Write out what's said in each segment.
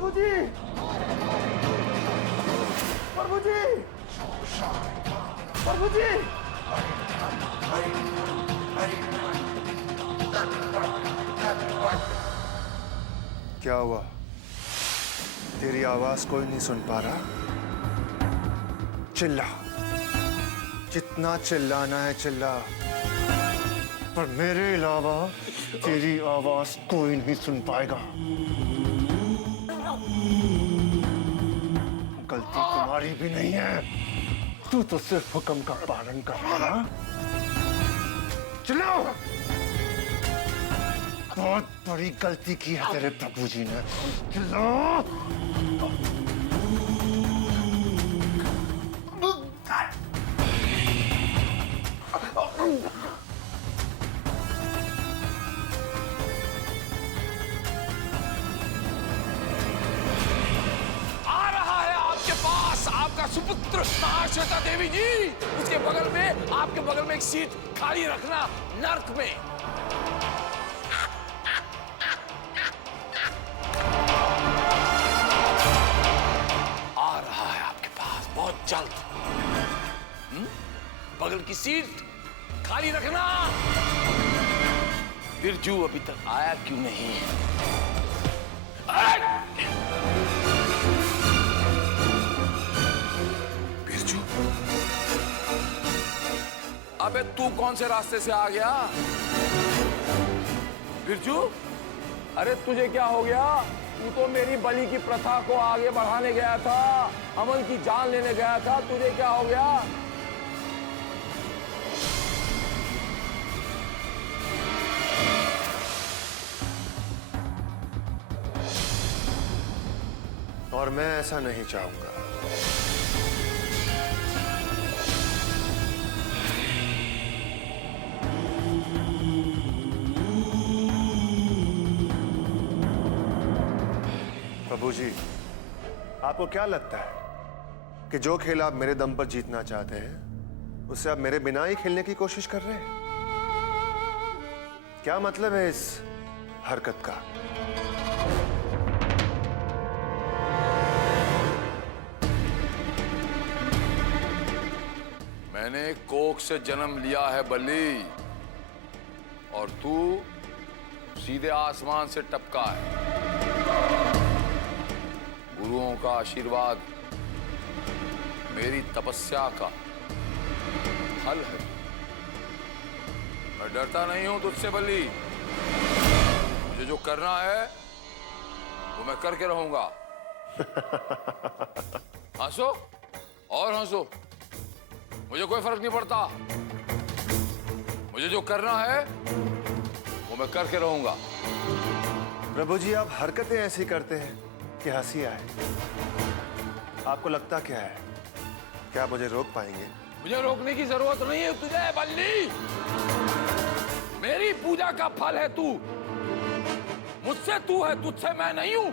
प्रभु जी, प्रभु जी, प्रभु जी। क्या हुआ? तेरी आवाज कोई नहीं सुन पा रहा? चिल्ला, जितना चिल्लाना है चिल्ला, पर मेरे अलावा तेरी आवाज कोई नहीं सुन पाएगा। गलती तुम्हारी भी नहीं है, तू तो सिर्फ हुक्म का पालन कर रहा। चिल्लाओ! बहुत बड़ी गलती की है तेरे प्रभु जी ने। चिल्लाओ! आपका सुपुत्र महाश्वेता देवी जी, उसके बगल में, आपके बगल में एक सीट खाली रखना नर्क में। आ रहा है आपके पास बहुत जल्द। बगल की सीट खाली रखना। बिरजू अभी तक आया क्यों नहीं? अबे तू कौन से रास्ते से आ गया बिरजू? अरे तुझे क्या हो गया? तू तो मेरी बलि की प्रथा को आगे बढ़ाने गया था, अमन की जान लेने गया था। तुझे क्या हो गया? और मैं ऐसा नहीं चाहूंगा। प्रभु जी, आपको क्या लगता है कि जो खेल आप मेरे दम पर जीतना चाहते हैं, उससे आप मेरे बिना ही खेलने की कोशिश कर रहे हैं? क्या मतलब है इस हरकत का? मैंने कोख से जन्म लिया है बल्ली, और तू सीधे आसमान से टपका है। गुरुओं का आशीर्वाद मेरी तपस्या का फल है। मैं डरता नहीं हूं तुझसे बल्ली। मुझे जो करना है वो मैं करके रहूंगा। हंसो और हंसो, मुझे कोई फर्क नहीं पड़ता। मुझे जो करना है वो मैं करके रहूंगा। प्रभु जी, आप हरकतें ऐसी करते हैं कि हंसी आए। आपको लगता क्या है, क्या आप मुझे रोक पाएंगे? मुझे रोकने की जरूरत नहीं है तुझे बल्ली। मेरी पूजा का फल है तू। मुझसे तू है, तुझसे मैं नहीं हूं।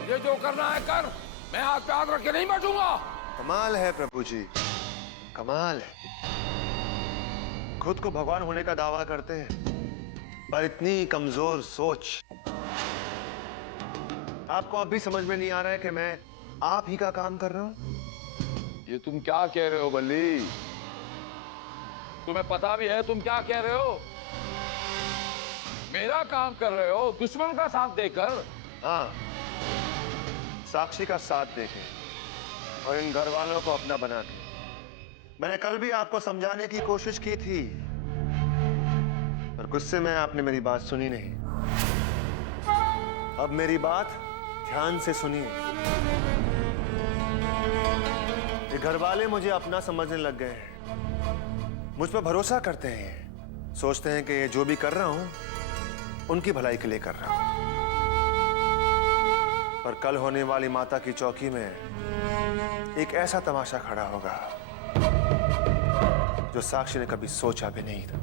मुझे जो करना है कर, मैं हाथ पे हाथ रख के नहीं बैठूंगा। कमाल है प्रभु जी, कमाल है। खुद को भगवान होने का दावा करते हैं, पर इतनी कमजोर सोच। आपको अब भी समझ में नहीं आ रहा है कि मैं आप ही का काम कर रहा हूं? ये तुम क्या कह रहे हो बल्ली? तुम्हें पता भी है तुम क्या कह रहे हो? मेरा काम कर रहे हो दुश्मन का साथ देकर। हाँ, साक्षी का साथ देके और इन घर वालों को अपना बना के। मैंने कल भी आपको समझाने की कोशिश की थी, पर गुस्से में आपने मेरी बात सुनी नहीं। अब मेरी बात ध्यान से सुनिए। ये घर वाले मुझे अपना समझने लग गए हैं, मुझ पर भरोसा करते हैं, सोचते हैं कि ये जो भी कर रहा हूं उनकी भलाई के लिए कर रहा हूं। पर कल होने वाली माता की चौकी में एक ऐसा तमाशा खड़ा होगा जो साक्षी ने कभी सोचा भी नहीं था।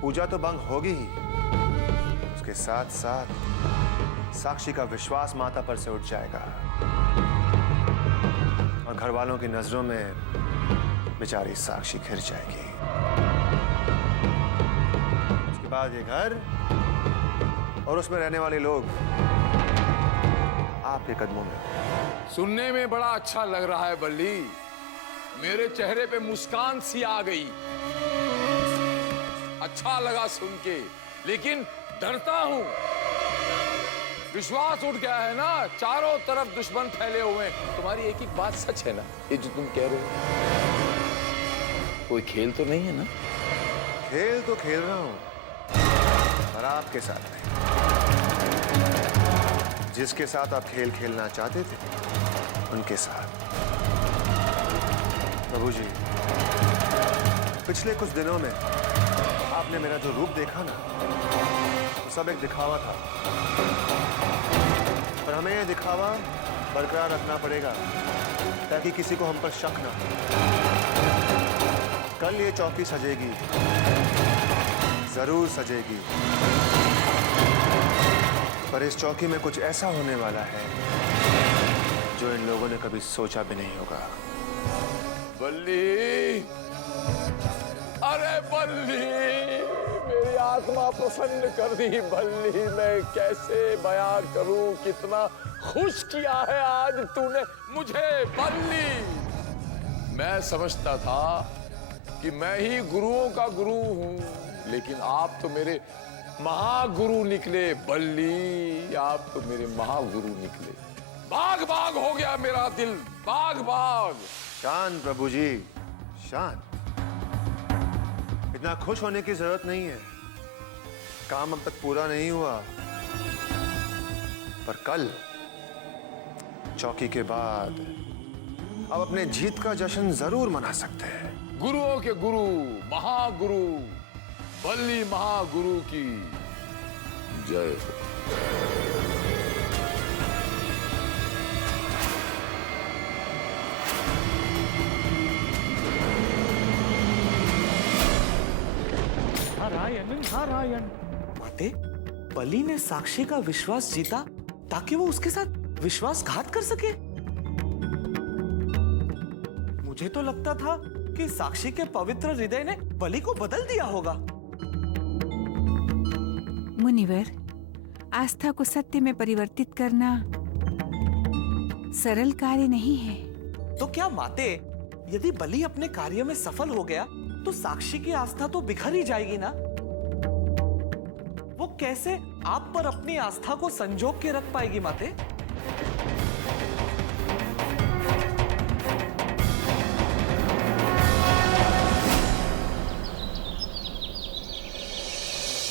पूजा तो भंग होगी ही, उसके साथ साथ साक्षी का विश्वास माता पर से उठ जाएगा और घर वालों की नजरों में बेचारी साक्षी घिर जाएगी। उसके बाद ये घर और उसमें रहने वाले लोग आपके कदमों में। सुनने में बड़ा अच्छा लग रहा है बल्ली, मेरे चेहरे पे मुस्कान सी आ गई। अच्छा लगा सुन के, लेकिन डरता हूं। विश्वास उठ गया है ना, चारों तरफ दुश्मन फैले हुए हैं। तुम्हारी एक एक बात सच है ना, ये जो तुम कह रहे हो? कोई खेल तो नहीं है ना? खेल तो खेल रहा हूं, पर आपके साथ नहीं। जिसके साथ आप खेल खेलना चाहते थे, उनके साथ। प्रभु जी, पिछले कुछ दिनों में आपने मेरा जो रूप देखा ना, वो सब एक दिखावा था। पर हमें यह दिखावा बरकरार रखना पड़ेगा, ताकि किसी को हम पर शक ना हो। कल ये चौकी सजेगी, जरूर सजेगी, पर इस चौकी में कुछ ऐसा होने वाला है जो इन लोगों ने कभी सोचा भी नहीं होगा। बल्ली, अरे बल्ली, मेरी आत्मा प्रसन्न कर दी। बल्ली, मैं कैसे बयां करूं कितना खुश किया है आज तूने मुझे। बल्ली, मैं समझता था कि मैं ही गुरुओं का गुरु हूं, लेकिन आप तो मेरे महागुरु निकले। बल्ली, आप तो मेरे महागुरु निकले। बाग बाग हो गया मेरा दिल, बाग बाग। शांत प्रभु जी, शांत। इतना खुश होने की जरूरत नहीं है। काम अब तक पूरा नहीं हुआ, पर कल चौकी के बाद अब अपने जीत का जश्न जरूर मना सकते हैं। गुरुओं के गुरु, महागुरु बल्ली महागुरु की जय हो। नारायण नारायण। माते, बलि ने साक्षी का विश्वास जीता ताकि वो उसके साथ विश्वासघात कर सके। मुझे तो लगता था कि साक्षी के पवित्र हृदय ने बलि को बदल दिया होगा। मुनिवर, आस्था को सत्य में परिवर्तित करना सरल कार्य नहीं है। तो क्या माते, यदि बलि अपने कार्य में सफल हो गया तो साक्षी की आस्था तो बिखर ही जाएगी ना? वो कैसे आप पर अपनी आस्था को संजोग के रख पाएगी माते?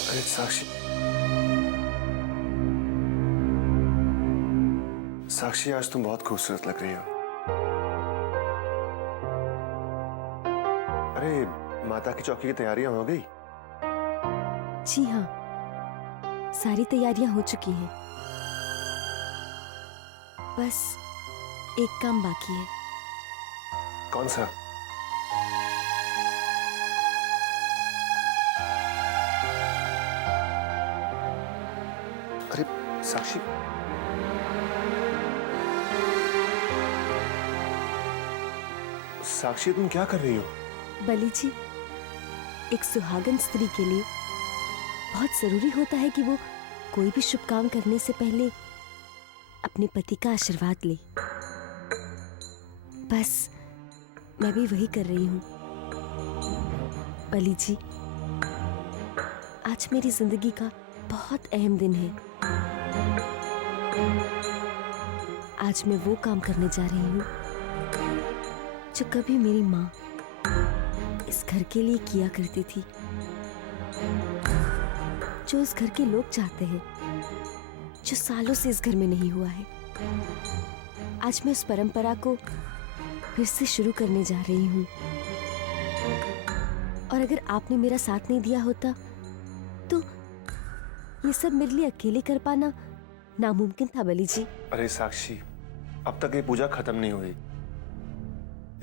अरे साक्षी, साक्षी, आज तुम बहुत खूबसूरत लग रही हो। अरे, माता की चौकी की तैयारियां हो गई? जी हाँ, सारी तैयारियां हो चुकी हैं। बस एक काम बाकी है। कौन सा? अरे साक्षी, साक्षी, तुम क्या कर रही हो? बलि जी, एक सुहागन स्त्री के लिए बहुत जरूरी होता है कि वो कोई भी शुभ काम करने से पहले अपने पति का आशीर्वाद ले। बस मैं भी वही कर रही हूँ। बलि जी, आज मेरी जिंदगी का बहुत अहम दिन है। आज मैं वो काम करने जा रही हूँ जो कभी मेरी माँ इस घर के लिए किया करती थी, जो इस घर के लोग चाहते हैं, जो सालों से इस घर में नहीं हुआ है। आज मैं उस परंपरा को फिर से शुरू करने जा रही हूँ। और अगर आपने मेरा साथ नहीं दिया होता तो ये सब मेरे लिए अकेले कर पाना नामुमकिन था। बलि जी, अरे साक्षी, अब तक ये पूजा खत्म नहीं हुई।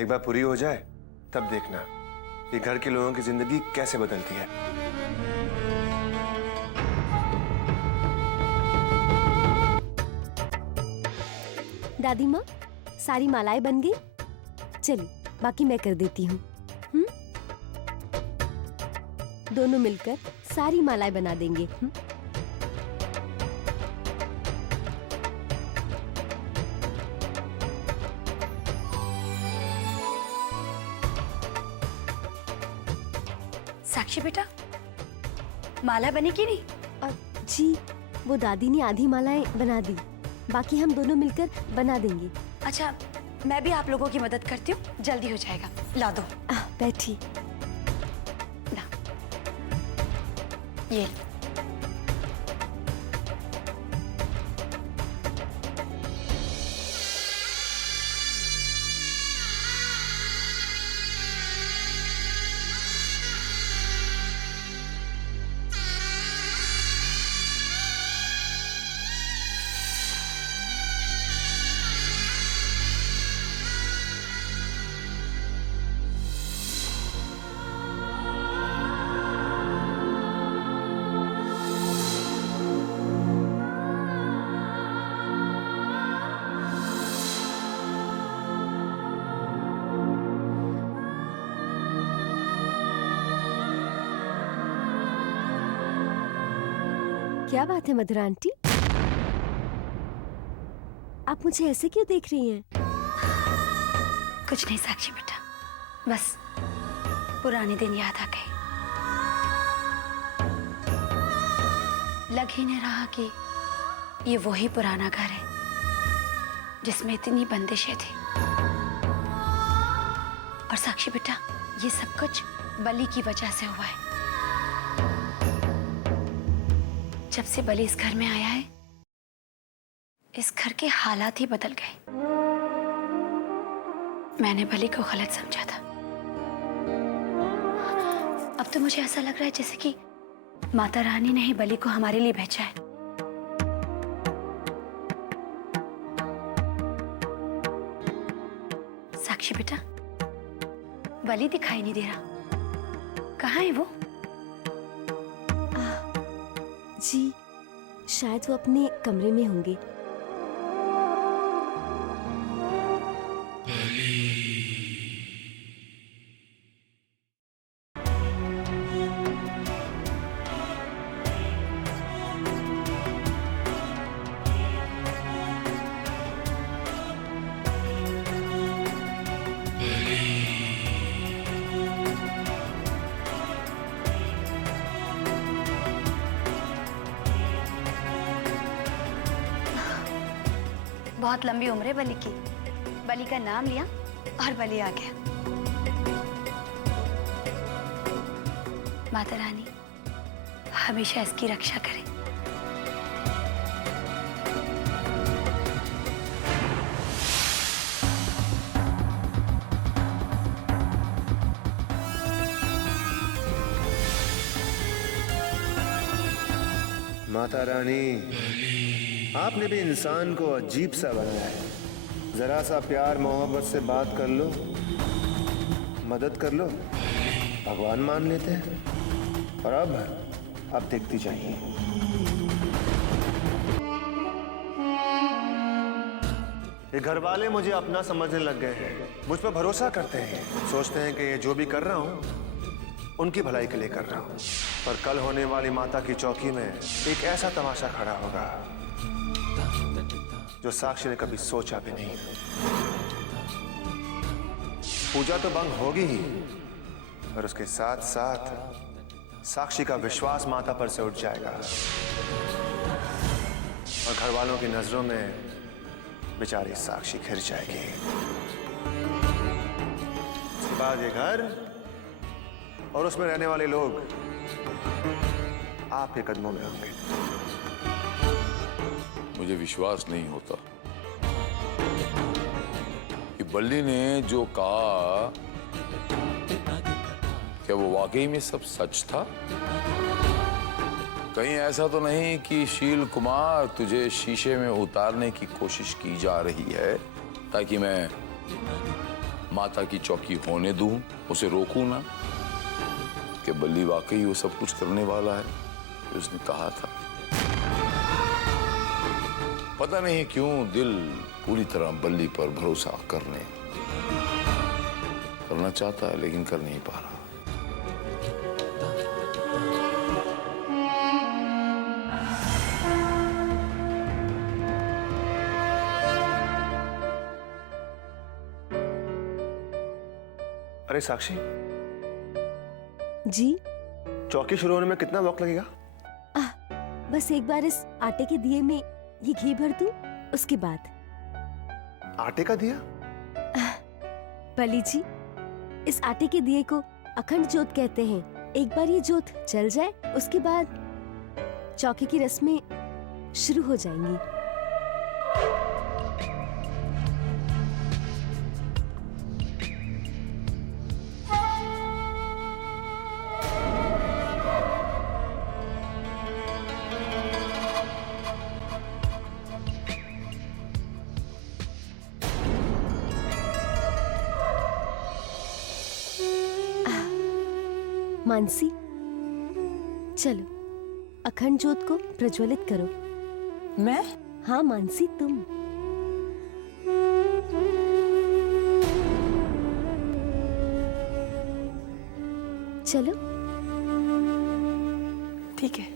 एक बार पूरी हो जाए तब देखना ये घर के लोगों की जिंदगी कैसे बदलती है। दादी माँ, सारी मालाएं बन गई। चलिए, बाकी मैं कर देती हूँ। दोनों मिलकर सारी मालाएं बना देंगे। साक्षी बेटा, माला बनी कि नहीं? जी, वो दादी ने आधी मालाएं बना दी, बाकी हम दोनों मिलकर बना देंगे। अच्छा, मैं भी आप लोगों की मदद करती हूँ, जल्दी हो जाएगा। ला दो। बैठी। ना, ये क्या बात है मधुरा आंटी, आप मुझे ऐसे क्यों देख रही हैं? कुछ नहीं साक्षी बेटा, बस पुराने दिन याद आ गए। लग ही नहीं रहा कि ये वही पुराना घर है जिसमें इतनी बंदिशें थी। और साक्षी बेटा, ये सब कुछ बलि की वजह से हुआ है। जब से बलि इस घर में आया है, इस घर के हालात ही बदल गए। मैंने बलि को गलत समझा था। अब तो मुझे ऐसा लग रहा है जैसे कि माता रानी ने ही बलि को हमारे लिए भेजा है। साक्षी बेटा, बलि दिखाई नहीं दे रहा, कहाँ है वो? जी, शायद वो अपने कमरे में होंगे। बहुत लंबी उम्र है बलि की। बलि का नाम लिया और बलि आ गया। माता रानी हमेशा इसकी रक्षा करे। माता रानी, आपने भी इंसान को अजीब सा बनाया है। जरा सा प्यार मोहब्बत से बात कर लो, मदद कर लो, भगवान मान लेते हैं। और अब देखती जाइए। ये घर वाले मुझे अपना समझने लग गए हैं, मुझ पर भरोसा करते हैं, सोचते हैं कि ये जो भी कर रहा हूं उनकी भलाई के लिए कर रहा हूं। पर कल होने वाली माता की चौकी में एक ऐसा तमाशा खड़ा होगा जो साक्षी ने कभी सोचा भी नहीं। पूजा तो भंग होगी ही, पर उसके साथ साथ साक्षी का विश्वास माता पर से उठ जाएगा और घर वालों की नजरों में बेचारी साक्षी घिर जाएगी। उसके बाद ये घर और उसमें रहने वाले लोग आपके कदमों में होंगे। मुझे विश्वास नहीं होता कि बल्ली ने जो कहा क्या वो वाकई में सब सच था। कहीं ऐसा तो नहीं कि शील कुमार तुझे शीशे में उतारने की कोशिश की जा रही है ताकि मैं माता की चौकी होने दूं, उसे रोकूं ना, कि बल्ली वाकई वो सब कुछ करने वाला है जो उसने कहा था। पता नहीं क्यों दिल पूरी तरह बल्ली पर भरोसा करना चाहता है, लेकिन कर नहीं पा रहा। अरे साक्षी, जी, चौकी शुरू होने में कितना वक्त लगेगा? बस एक बार इस आटे के दिए में ये घी भर दूं, उसके बाद। आटे का दिया? बली जी, इस आटे के दिए को अखंड जोत कहते हैं। एक बार ये जोत जल जाए, उसके बाद चौकी की रस्में शुरू हो जाएंगी। मानसी, चलो अखंड ज्योत को प्रज्वलित करो। मैं? हाँ मानसी, तुम। चलो। ठीक है।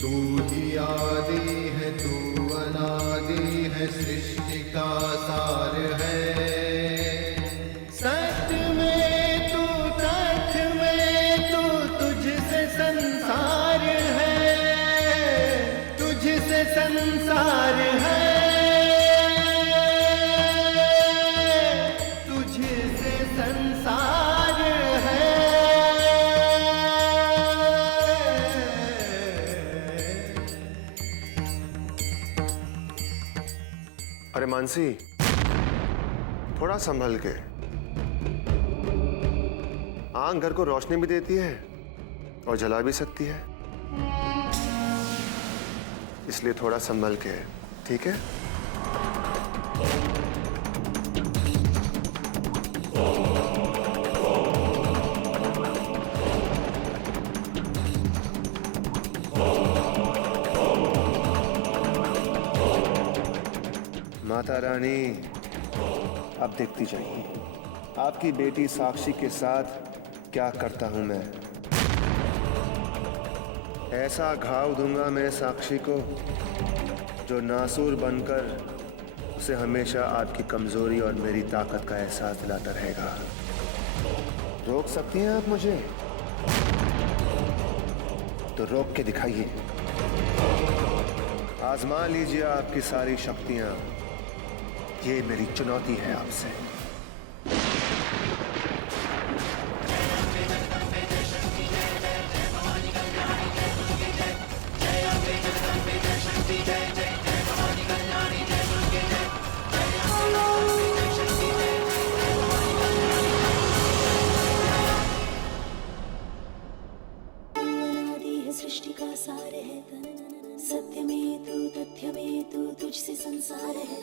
तू ही आदि है, तू अनादि है, सृष्टि का सार है। सत्य में तू, तथ्य में तू, तुझसे संसार है, तुझसे संसार है, तुझसे संसार है। अरे मानसी, थोड़ा संभल के। आंख घर को रोशनी भी देती है और जला भी सकती है, इसलिए थोड़ा संभल के, ठीक है? माता रानी, अब देखती जाइए आपकी बेटी साक्षी के साथ क्या करता हूं मैं। ऐसा घाव दूंगा मैं साक्षी को जो नासूर बनकर उसे हमेशा आपकी कमजोरी और मेरी ताकत का एहसास दिलाता रहेगा। रोक सकती हैं आप मुझे? तो रोक के दिखाइए। आजमा लीजिए आपकी सारी शक्तियां। ये मेरी चुनौती है आपसे। सृष्टि का सार है, सत्य में तू, तथ्य में तू, तुझसे संसार है।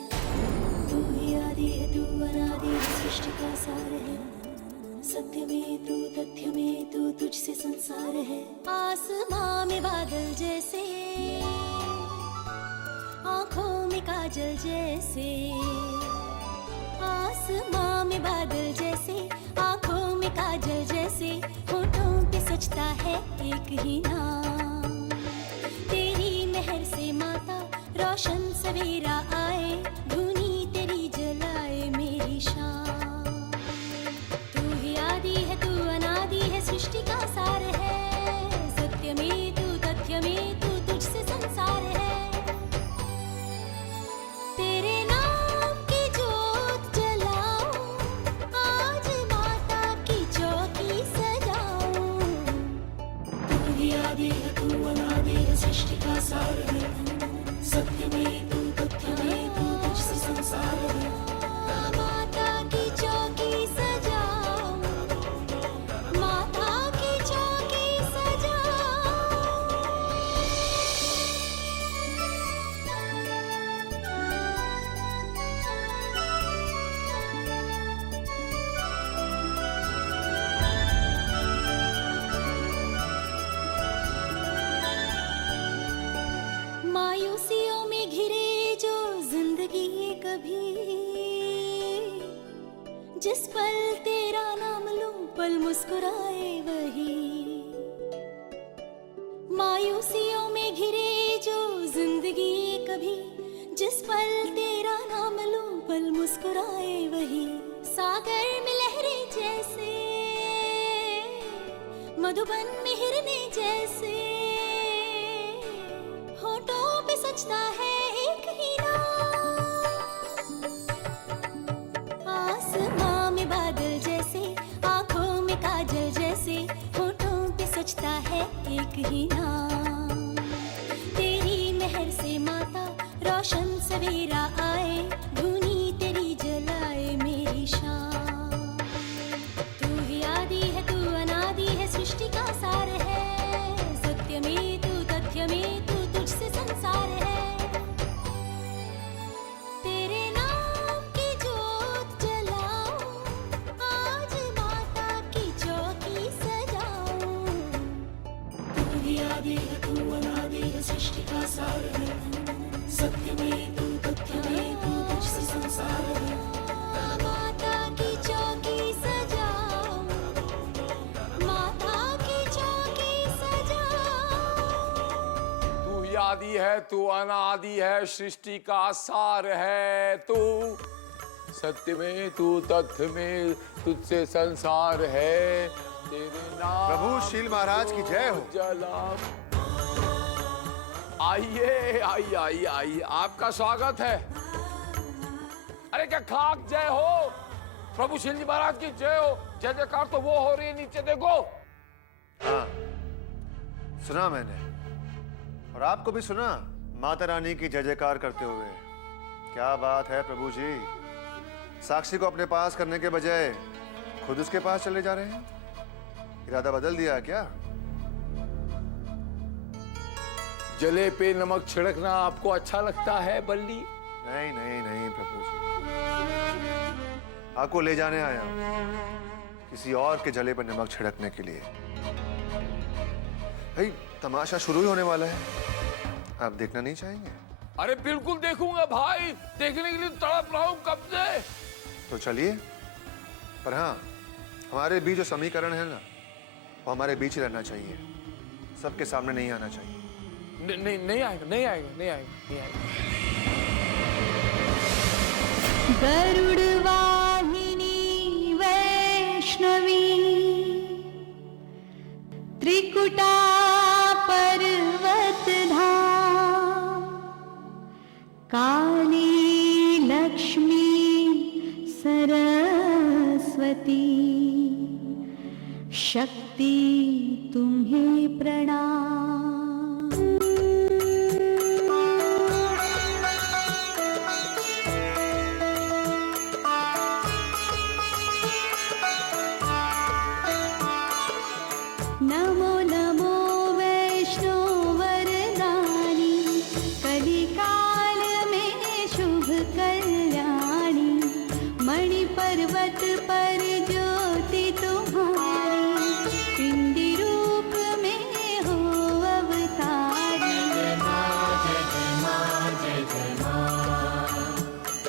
तू ही आदि है, तू अनादि है, सृष्टि का सार है। सत्य में तू, तथ्य में तू, तुझसे संसार है। आसमां में बादल जैसे, आंखों में काजल जैसे। आसमां में बादल जैसे, आंखों में काजल जैसे, होठों पे सजता है एक ही नाम। तेरी मेहर से माता रोशन सवेरा आए, धुनी तेरी जलाए मेरी शाम। तू ही आदि है, तू अनादि है, सृष्टि का सार है। सत्य में तू, तथ्य में तू, तुझसे संसार है। तेरे नाम की जोत जलाऊं, आज माता की चौकी सजाऊं। तू ही आदि है, तू अनादि है, सृष्टि का सार है। सत्य में तू, तथ्य में तू, तुझसे संसार है। माता की चौकी सजाऊं, माता की चौकी सजाऊं। मायूसियों में घिरे जो जिंदगी कभी, जिस पल तेरा नाम लूं पल मुस्कुराए वही। मायूसियों में घिरे जो जिंदगी कभी, जिस पल तेरा नाम लूं पल मुस्कुराए वही। मधुबन में हिरने जैसे होठों पे सजता है एक ही नाम। आसमां में बादल जैसे, आंखों में काजल जैसे, होठों पे सजता है एक ही नाम। तेरी मेहर से माता रोशन सवेरा आए, धुनी तेरी जलाए मेरी शाम। तू ही आदि है, तू अनादि है, सृष्टि का सार है। सत्य में तू, तथ्य में तू, तुझसे संसार है। तेरे नाम की जोत जलाऊं, आज माता की चौकी सजाऊं। तू ही आदि है, तू अनादि है, सृष्टि का सार है। सत्य में तू, तथ्य में तू, तुझसे संसार है। माता की चौकी सजाऊं, माता की चौकी सजाऊं। तू ही आदि है, तू अनादि है, सृष्टि का सार है। तू सत्य में, तू तथ्य में, तुझसे संसार है। तेरे नाम प्रभु शील महाराज की जय हो। जला। आइए आइए आइए आइए, आपका स्वागत है। अरे क्या खाक जय हो, प्रभु शिव जी महाराज की जय हो। जय जयकार तो वो हो रही है, नीचे देखो। हाँ, सुना मैंने, और आपको भी सुना माता रानी की जय जयकार करते हुए। क्या बात है प्रभु जी, साक्षी को अपने पास करने के बजाय खुद उसके पास चले जा रहे हैं। इरादा बदल दिया है क्या? जले पे नमक छिड़कना आपको अच्छा लगता है बल्ली? नहीं नहीं नहीं प्रभु जी, आपको ले जाने आया हूं, किसी और के जले पर नमक छिड़कने के लिए। भाई तमाशा शुरू ही होने वाला है, आप देखना नहीं चाहेंगे? अरे बिल्कुल देखूंगा भाई, देखने के लिए तड़प रहा हूं कब से। तो चलिए, पर हाँ, हमारे बीच जो समीकरण है ना, वो हमारे बीच ही रहना चाहिए, सबके सामने नहीं आना चाहिए। नहीं आएगा, नहीं आएगा, नहीं आएगा, नहीं आएगा। गरुड़ वाहिनी वैष्णवी, त्रिकुटा पर्वत धाम, काली लक्ष्मी सरस्वती, शक्ति तुम्हें प्रणाम। नमो नमो वैष्णो वरदानी, कलिकाल में शुभ कल्याणी, मणि पर्वत पर ज्योति तुम्हारी, पिंडी रूप में हो अवतारी। जय मां जय मां जय मां,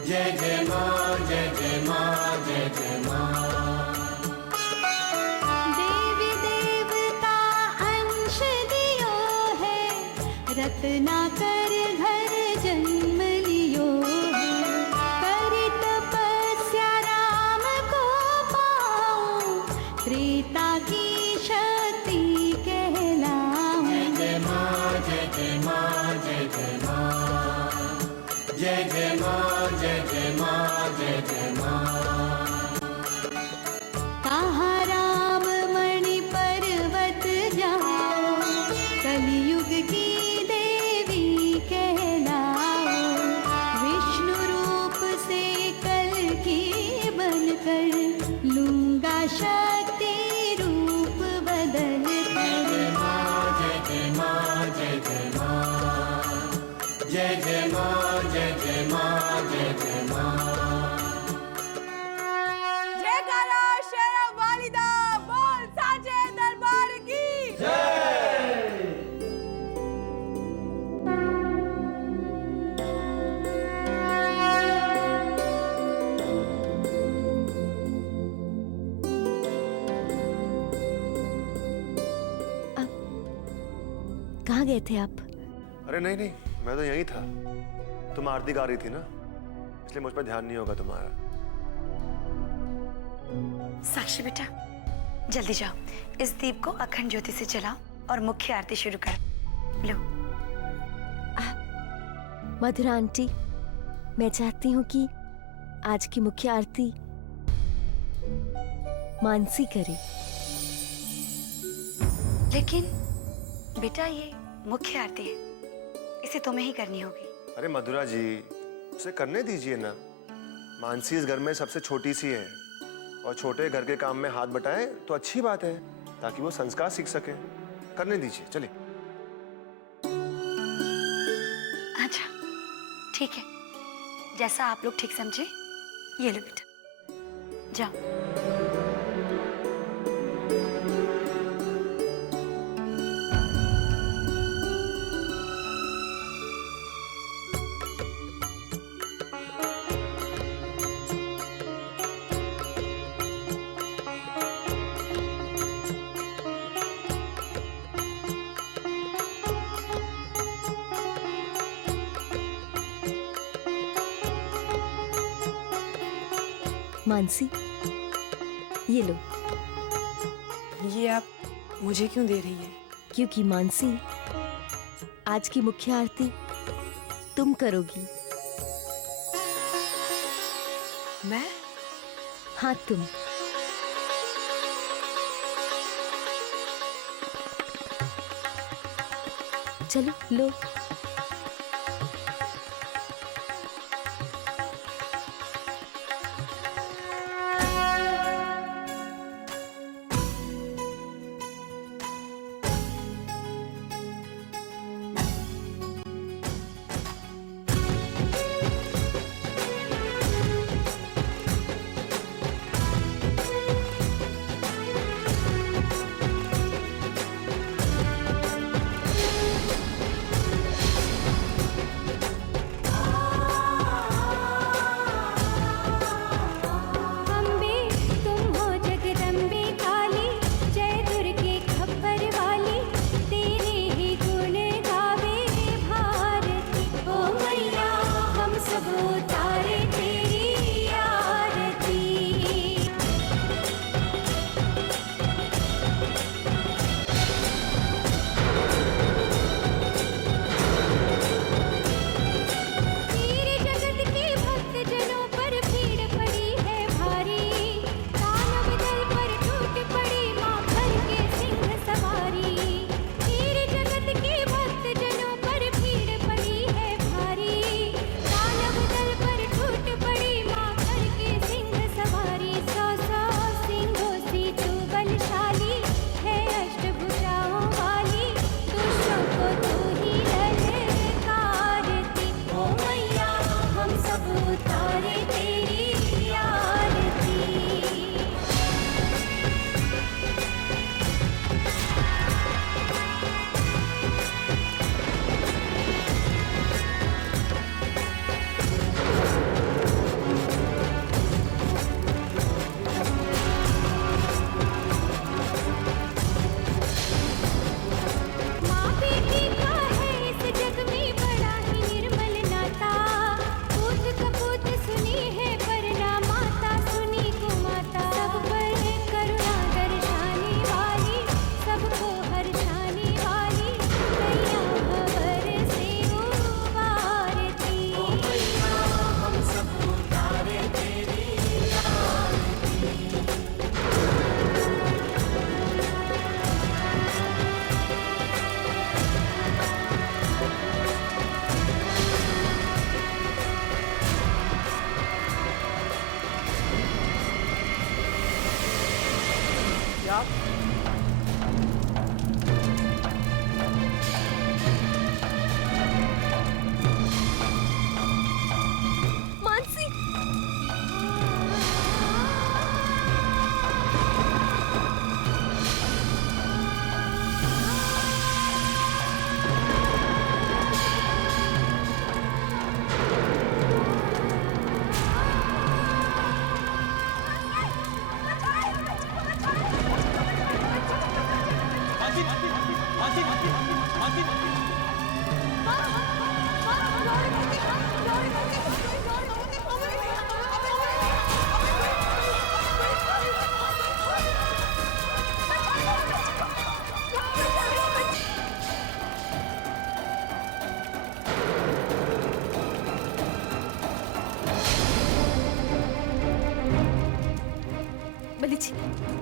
जय जय मां जय मां जय मां। रत्नाकर घर जन्म लियो है, करी तपस्या राम को पाऊं, त्रेता की शक्ति कहलाऊं। जय मां जय मां जय मां, जय मां जय मां जय मां। कहाँ राम मणि पर्वत जाओ, कलयुग की लूंगा शक्ति रूप बदल कर। जय मां जय मां जय मां, जय मां जय मां जय मां। जयकारा शेरा वालिदा, बोल साचे दरबार की कहाँ गए थे आप? अरे नहीं नहीं, मैं तो यहीं था। तुम आरती गा रही थी ना, इसलिए मुझ पर ध्यान नहीं होगा तुम्हारा। साक्षी बेटा, जल्दी जाओ, इस दीप को अखंड ज्योति से जलाओ और मुख्य आरती शुरू करो। लो। मधुरा आंटी, मैं चाहती हूँ कि आज की मुख्य आरती मानसी करे। लेकिन बेटा ये मुख्य आरती है, इसे तुम्हें ही करनी होगी। अरे मधुरा जी, उसे करने दीजिए ना। मानसी इस घर में सबसे छोटी सी है और छोटे घर के काम में हाथ बटाए तो अच्छी बात है, ताकि वो संस्कार सीख सके। करने दीजिए, चलिए। अच्छा ठीक है, जैसा आप लोग ठीक समझे। ये लो बेटा, जाओ। मानसी, ये लो। ये आप मुझे क्यों दे रही है? क्योंकि मानसी, आज की मुख्य आरती तुम करोगी। मैं? हाँ, तुम। चलो लो।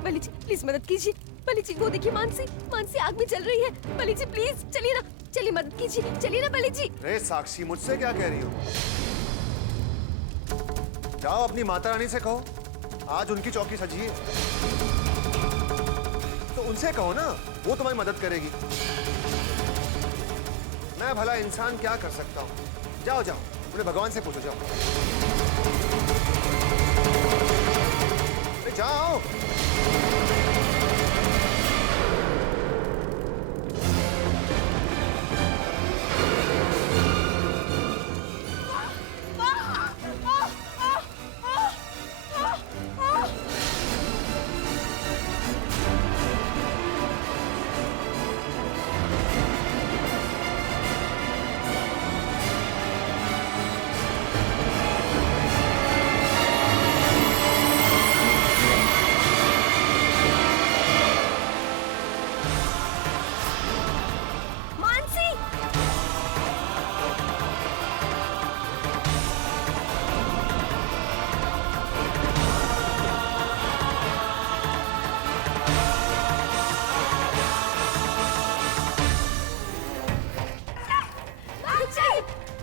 बली जी प्लीज मदद कीजिए। बली जी वो देखिए मानसी, मानसी आग में जल रही है। बली जी प्लीज चलिए ना, चलिए मदद कीजिए, चलिए ना बली जी। रे साक्षी, मुझसे क्या कह रही हो? जाओ अपनी माता रानी से कहो आज उनकी चौकी सजी है, तो उनसे कहो ना, वो तुम्हारी मदद करेगी। मैं भला इंसान क्या कर सकता हूँ? जाओ जाओ अपने भगवान से पूछो, जाओ। अरे जाओ। मानसी रुक जाइए,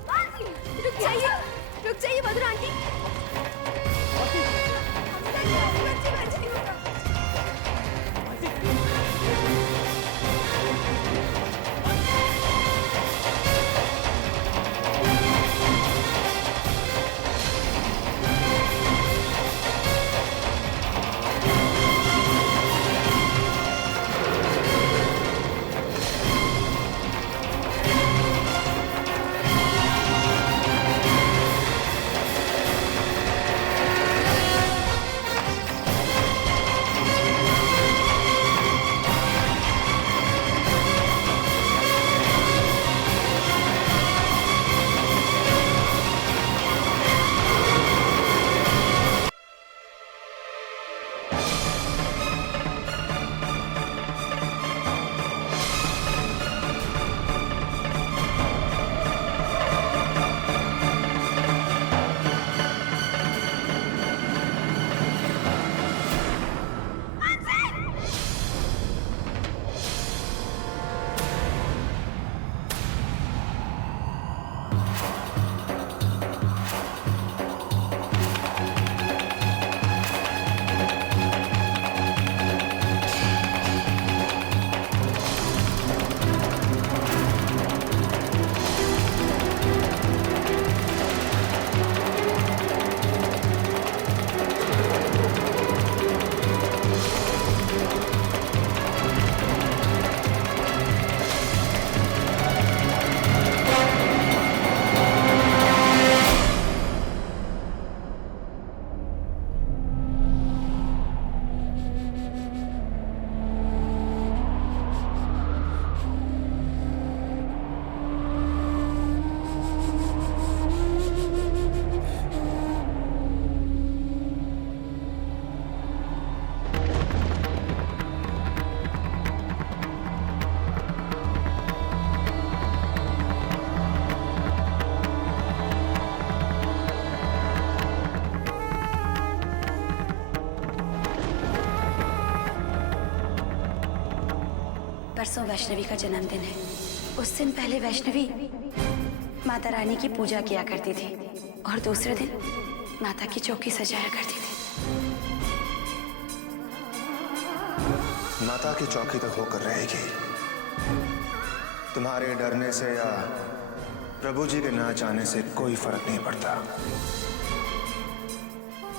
मानसी रुक जाइए, रुक जाइए मधुरा आंटी। परसों वैष्णवी का जन्मदिन है। उस दिन पहले वैष्णवी माता रानी की पूजा किया करती थी और दूसरे दिन माता की चौकी सजाया करती थी। माता की चौकी तक होकर रहेगी। तुम्हारे डरने से या प्रभु जी के ना चाहने से कोई फर्क नहीं पड़ता।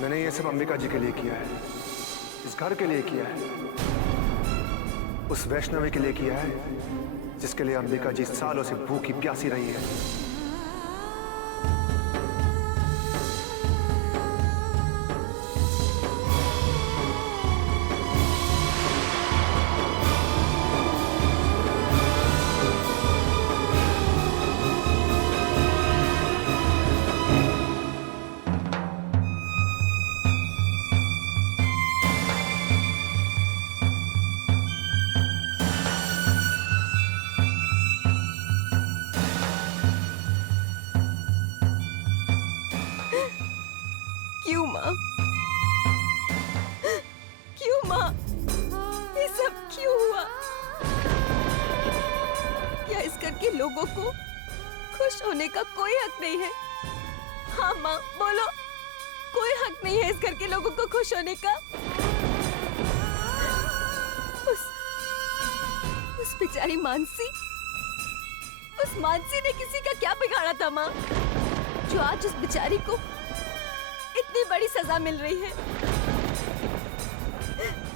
मैंने ये सब अंबिका जी के लिए किया है, इस घर के लिए किया है, उस वैष्णवी के लिए किया है जिसके लिए अंबिका जी सालों से भूखी प्यासी रही है। माँ, ये सब क्यों हुआ? क्या इस घर के लोगों को खुश होने का कोई हक नहीं है? हाँ माँ, बोलो, कोई हक नहीं है इस घर के लोगों को खुश होने का? उस बेचारी मानसी, उस मानसी ने किसी का क्या बिगाड़ा था माँ, जो आज उस बेचारी को इतनी बड़ी सजा मिल रही है?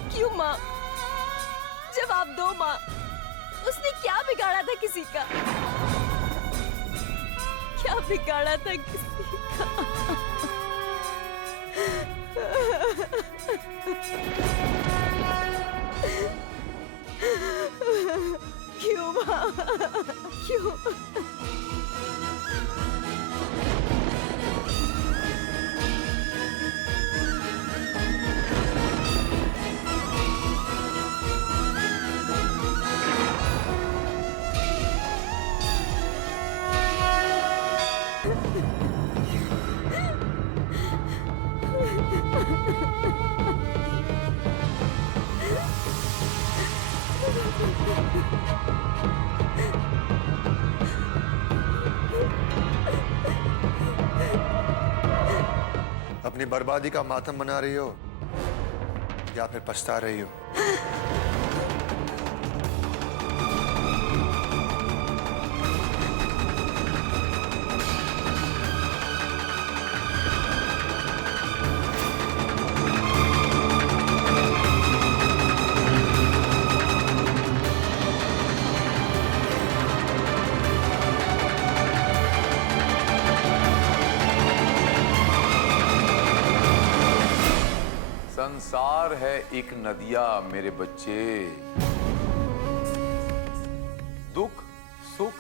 क्यों माँ? जवाब दो माँ, उसने क्या बिगाड़ा था किसी का? क्या बिगाड़ा था किसी का? क्यों माँ? क्यों? अपनी बर्बादी का मातम मना रही हो या फिर पछता रही हो? संसार है एक नदिया मेरे बच्चे, दुख सुख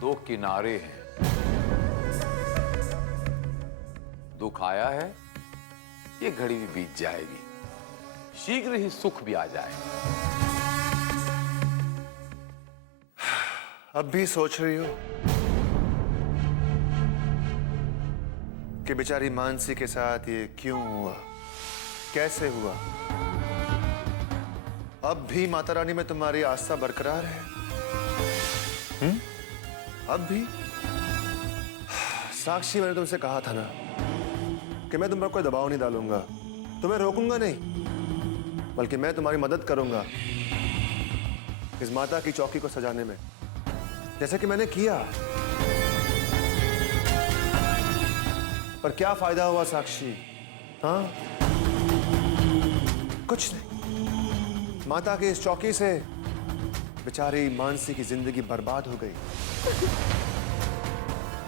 दो किनारे हैं। दुख आया है, ये घड़ी भी बीत जाएगी, शीघ्र ही सुख भी आ जाएगा। अब भी सोच रही हो कि बेचारी मानसी के साथ ये क्यों हुआ, कैसे हुआ? अब भी माता रानी में तुम्हारी आस्था बरकरार है? अब भी? साक्षी, मैंने तुमसे कहा था ना कि मैं तुम पर कोई दबाव नहीं डालूंगा, तुम्हें रोकूंगा नहीं, बल्कि मैं तुम्हारी मदद करूंगा इस माता की चौकी को सजाने में, जैसे कि मैंने किया। पर क्या फायदा हुआ साक्षी? हाँ, कुछ नहीं। माता की इस चौकी से बेचारी मानसी की जिंदगी बर्बाद हो गई,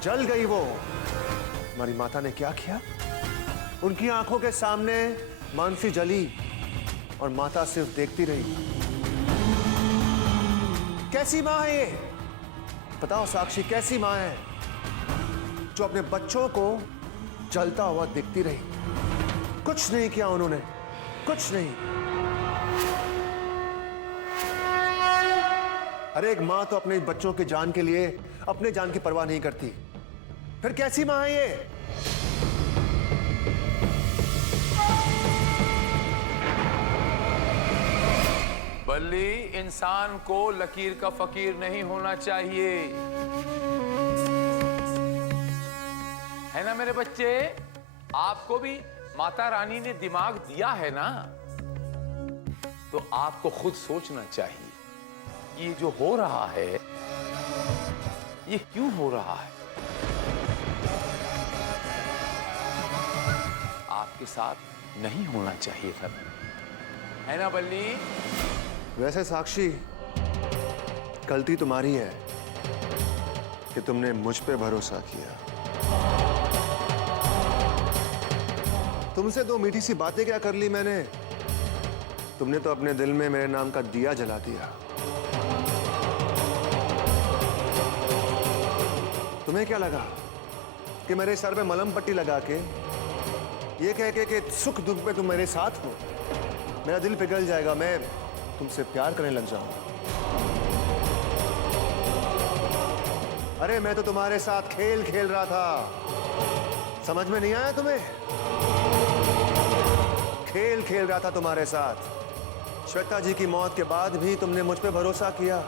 जल गई वो। हमारी माता ने क्या किया? उनकी आंखों के सामने मानसी जली और माता सिर्फ देखती रही। कैसी मां है ये? बताओ साक्षी, कैसी मां है जो अपने बच्चों को जलता हुआ देखती रही? कुछ नहीं किया उन्होंने, कुछ नहीं। अरे एक मां तो अपने बच्चों की जान के लिए अपने जान की परवाह नहीं करती, फिर कैसी मां है ये? बल्ली, इंसान को लकीर का फकीर नहीं होना चाहिए, है ना मेरे बच्चे? आपको भी माता रानी ने दिमाग दिया है ना, तो आपको खुद सोचना चाहिए ये जो हो रहा है ये क्यों हो रहा है। आपके साथ नहीं होना चाहिए था, है ना बल्ली? वैसे साक्षी, गलती तुम्हारी है कि तुमने मुझ पे भरोसा किया। तुमसे दो मीठी सी बातें क्या कर ली मैंने? तुमने तो अपने दिल में मेरे नाम का दिया जला दिया। तुम्हें क्या लगा कि मेरे सर पे मलहम पट्टी लगा के ये कह के कि सुख दुख में तुम मेरे साथ हो, मेरा दिल पिघल जाएगा, मैं तुमसे प्यार करने लग जाऊंगा? अरे मैं तो तुम्हारे साथ खेल खेल रहा था, समझ में नहीं आया तुम्हें? खेल खेल रहा था तुम्हारे साथ। श्वेता जी की मौत के बाद भी तुमने मुझ पे भरोसा किया।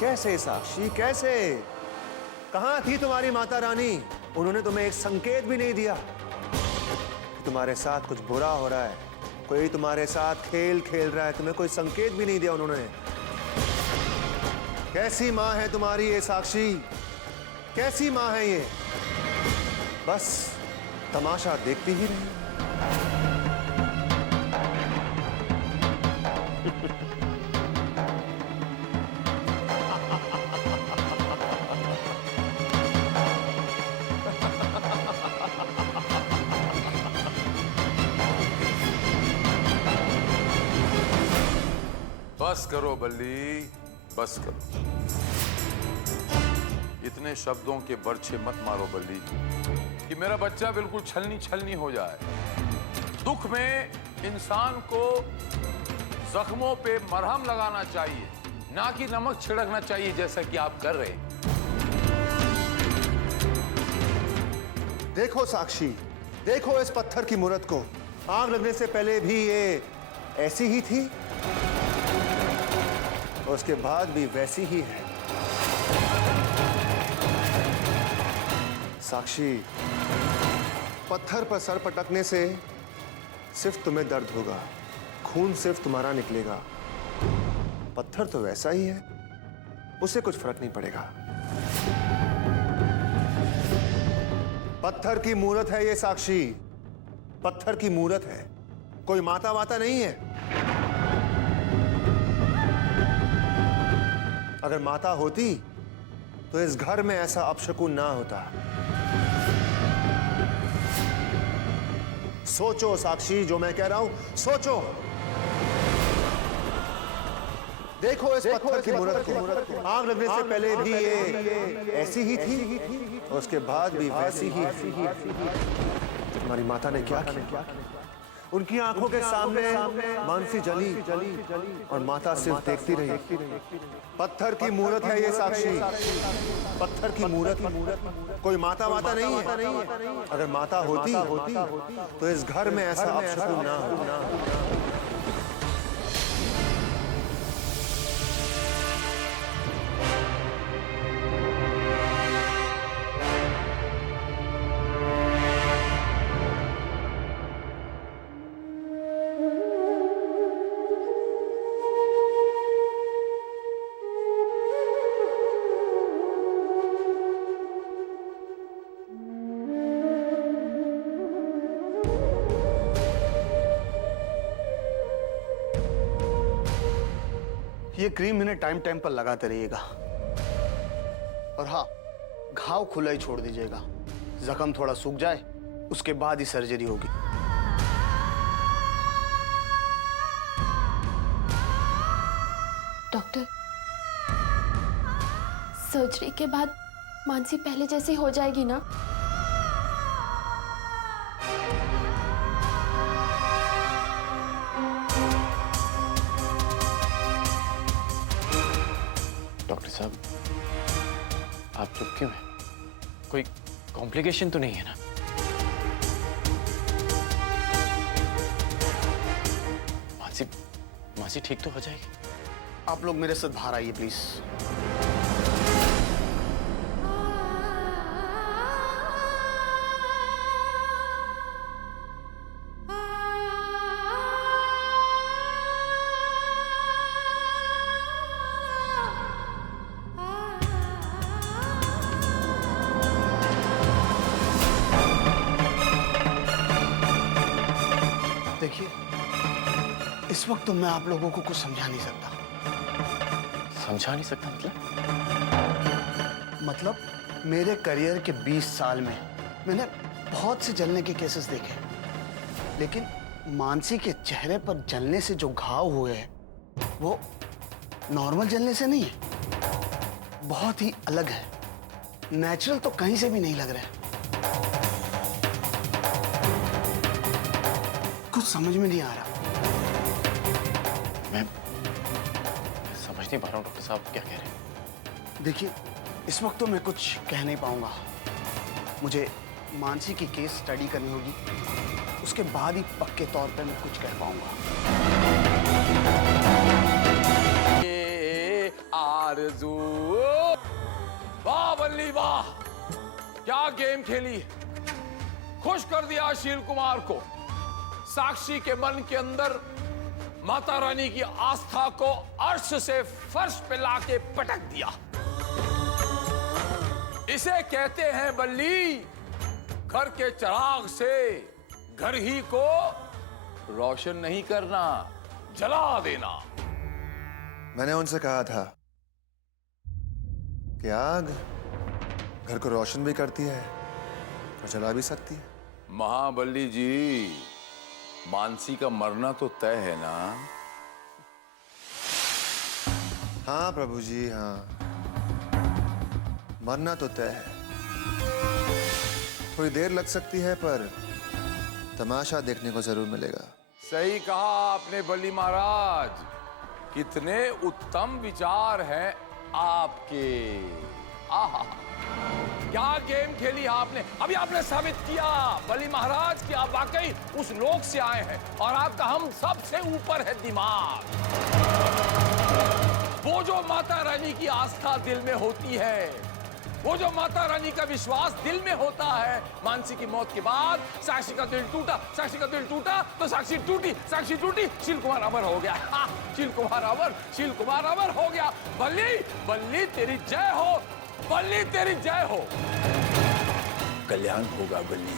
कैसे साक्षी, कैसे? कहाँ थी तुम्हारी माता रानी? उन्होंने तुम्हें एक संकेत भी नहीं दिया कि तुम्हारे साथ कुछ बुरा हो रहा है, कोई तुम्हारे साथ खेल खेल रहा है। तुम्हें कोई संकेत भी नहीं दिया उन्होंने। कैसी माँ है तुम्हारी ये साक्षी? कैसी माँ है ये? बस तमाशा देखती ही रही। बस करो बल्ली, बस करो। इतने शब्दों के बरछे मत मारो बल्ली कि मेरा बच्चा बिल्कुल छलनी छलनी हो जाए। दुख में इंसान को जख्मों पे मरहम लगाना चाहिए, ना कि नमक छिड़कना चाहिए जैसा कि आप कर रहे हैं। देखो साक्षी, देखो इस पत्थर की मूरत को। आग लगने से पहले भी ये ऐसी ही थी, उसके बाद भी वैसी ही है। साक्षी, पत्थर पर सर पटकने से सिर्फ तुम्हें दर्द होगा, खून सिर्फ तुम्हारा निकलेगा। पत्थर तो वैसा ही है, उसे कुछ फर्क नहीं पड़ेगा। पत्थर की मूरत है ये साक्षी, पत्थर की मूरत है, कोई माता वाता नहीं है। अगर माता होती तो इस घर में ऐसा अपशकुन ना होता। सोचो साक्षी, जो मैं कह रहा हूं सोचो। देखो इस पत्थर की मूरत को। आग लगने से पहले भी ये ऐसी ही थी, और उसके बाद भी वैसी ही। तुम्हारी माता ने क्या किया? उनकी आंखों के सामने मानसी जली और माता सिर्फ देखती रही। पत्थर की मूरत है ये साक्षी, पत्थर की मूरत, कोई माता वाता नहीं है। अगर माता होती तो इस घर में ऐसा अपशकुन ना होता। ये क्रीम इन्हें टाइम टाइम पर लगाते रहिएगा। और हाँ, घाव खुला ही छोड़ दीजिएगा। जख्म थोड़ा सूख जाए उसके बाद ही सर्जरी होगी। डॉक्टर, सर्जरी के बाद मानसी पहले जैसी हो जाएगी ना? डॉक्टर साहब, आप चुप क्यों हैं? कोई कॉम्प्लिकेशन तो नहीं है ना? मानसी ठीक तो हो जाएगी? आप लोग मेरे साथ बाहर आइए प्लीज। देखिए, इस वक्त तो मैं आप लोगों को कुछ समझा नहीं सकता। समझा नहीं सकता मतलब मेरे करियर के 20 साल में मैंने बहुत से जलने के केसेस देखे, लेकिन मानसी के चेहरे पर जलने से जो घाव हुए हैं वो नॉर्मल जलने से नहीं है, बहुत ही अलग है। नेचुरल तो कहीं से भी नहीं लग रहा है। कुछ समझ में नहीं आ रहा। मैं समझ नहीं पा रहा हूँ डॉक्टर साहब क्या कह रहे हैं। देखिए, इस वक्त तो मैं कुछ कह नहीं पाऊंगा। मुझे मानसी की केस स्टडी करनी होगी, उसके बाद ही पक्के तौर पे मैं कुछ कह पाऊंगा। आरज़ू, वाह बल्ली वाह, क्या गेम खेली, खुश कर दिया शील कुमार को। साक्षी के मन के अंदर माता रानी की आस्था को अर्श से फर्श पे लाके पटक दिया। इसे कहते हैं बल्ली, घर के चिराग से घर ही को रोशन नहीं करना, जला देना। मैंने उनसे कहा था कि आग घर को रोशन भी करती है और जला भी सकती है। महाबली जी, मानसी का मरना तो तय है ना? हाँ प्रभु जी, हाँ, मरना तो तय है। थोड़ी देर लग सकती है पर तमाशा देखने को जरूर मिलेगा। सही कहा आपने बल्ली महाराज, कितने उत्तम विचार हैं आपके। आहा, क्या गेम खेली आपने। अभी आपने साबित किया बल्ली महाराज कि आप वाकई उस लोक से आए हैं और आपका हम सबसे ऊपर है दिमाग। वो जो माता रानी की आस्था दिल में होती है, वो जो माता रानी का विश्वास दिल में होता है, मानसी की मौत के बाद साक्षी का दिल टूटा, साक्षी का दिल टूटा तो साक्षी टूटी, साक्षी टूटी, शील कुमार अमर हो गया। शील कुमार अमर, शील कुमार अमर हो गया। बल्ली, बल्ली तेरी जय हो, बल्ली तेरी जय हो। कल्याण होगा बल्ली।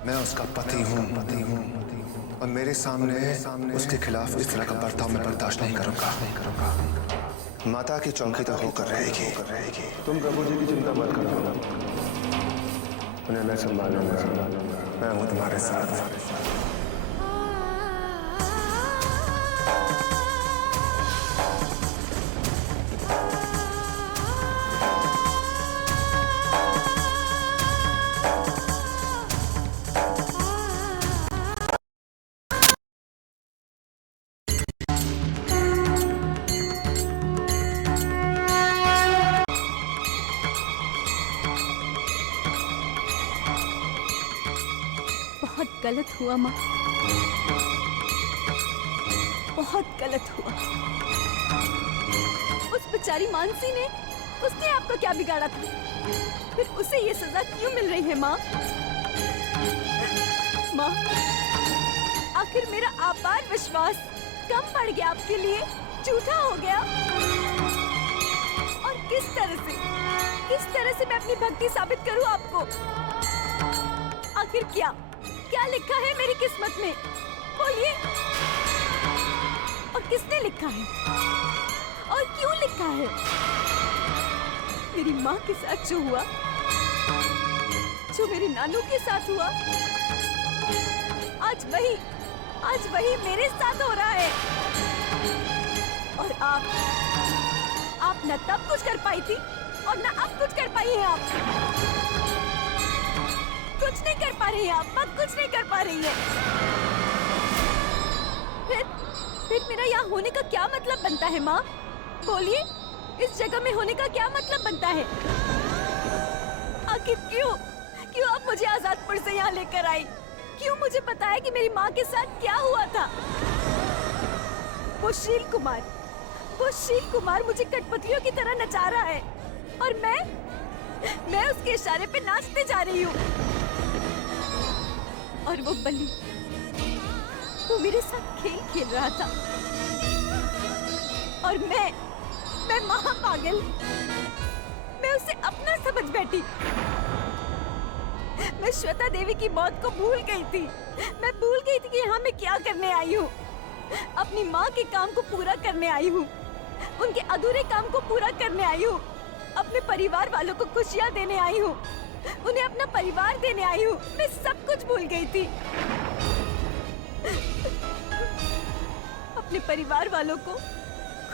मैं उसका पति हूँ और मेरे सामने उसके खिलाफ इस तरह का बर्ताव मैं बर्दाश्त नहीं करूंगा। माता की चौकी तो होकर रहेगी। तुम प्रभु जी की चिंता मत करो, उन्हें मैं संभालूंगा। मैं हूँ तुम्हारे साथ। गलत हुआ माँ, बहुत गलत हुआ। उस बेचारी मानसी ने, उसने आपका क्या बिगाड़ा था? फिर उसे ये सजा क्यों मिल रही है माँ? माँ, आखिर मेरा आपार विश्वास कम पड़ गया आपके लिए, झूठा हो गया। और किस तरह से मैं अपनी भक्ति साबित करूं आपको? आखिर क्या लिखा है मेरी किस्मत में? बोलिए। और किसने लिखा है और क्यों लिखा है? मेरी माँ के साथ जो हुआ, जो मेरे नानू के साथ हुआ, आज वही मेरे साथ हो रहा है। और आप न तब कुछ कर पाई थी और न अब कुछ कर पाई हैं आप। कुछ नहीं कर पा रही है आप, कुछ नहीं कर पा रही है। फिर मेरा यहाँ होने का क्या मतलब बनता है माँ? बोलिए, इस जगह में होने का क्या मतलब बनता है? आखिर क्यों आप मुझे आजादपुर से यहाँ लेकर आई? क्यों मुझे पता है कि मेरी माँ के साथ क्या हुआ था? वो शील कुमार मुझे कठपुतलियों की तरह नचा रहा है और मैं उसके इशारे पे नाचते जा रही हूँ। और वो बल्ली, वो मेरे साथ खेल खेल रहा था और मैं महापागल, मैं उसे अपना समझ बैठी। मैं श्वेता देवी की मौत को भूल गई थी। मैं भूल गई थी कि यहाँ मैं क्या करने आई हूँ। अपनी माँ के काम को पूरा करने आई हूँ, उनके अधूरे काम को पूरा करने आई हूँ। अपने परिवार वालों को खुशियाँ देने आई हूँ, उन्हें अपना परिवार देने आई हूँ। मैं सब कुछ भूल गई थी। अपने परिवार वालों को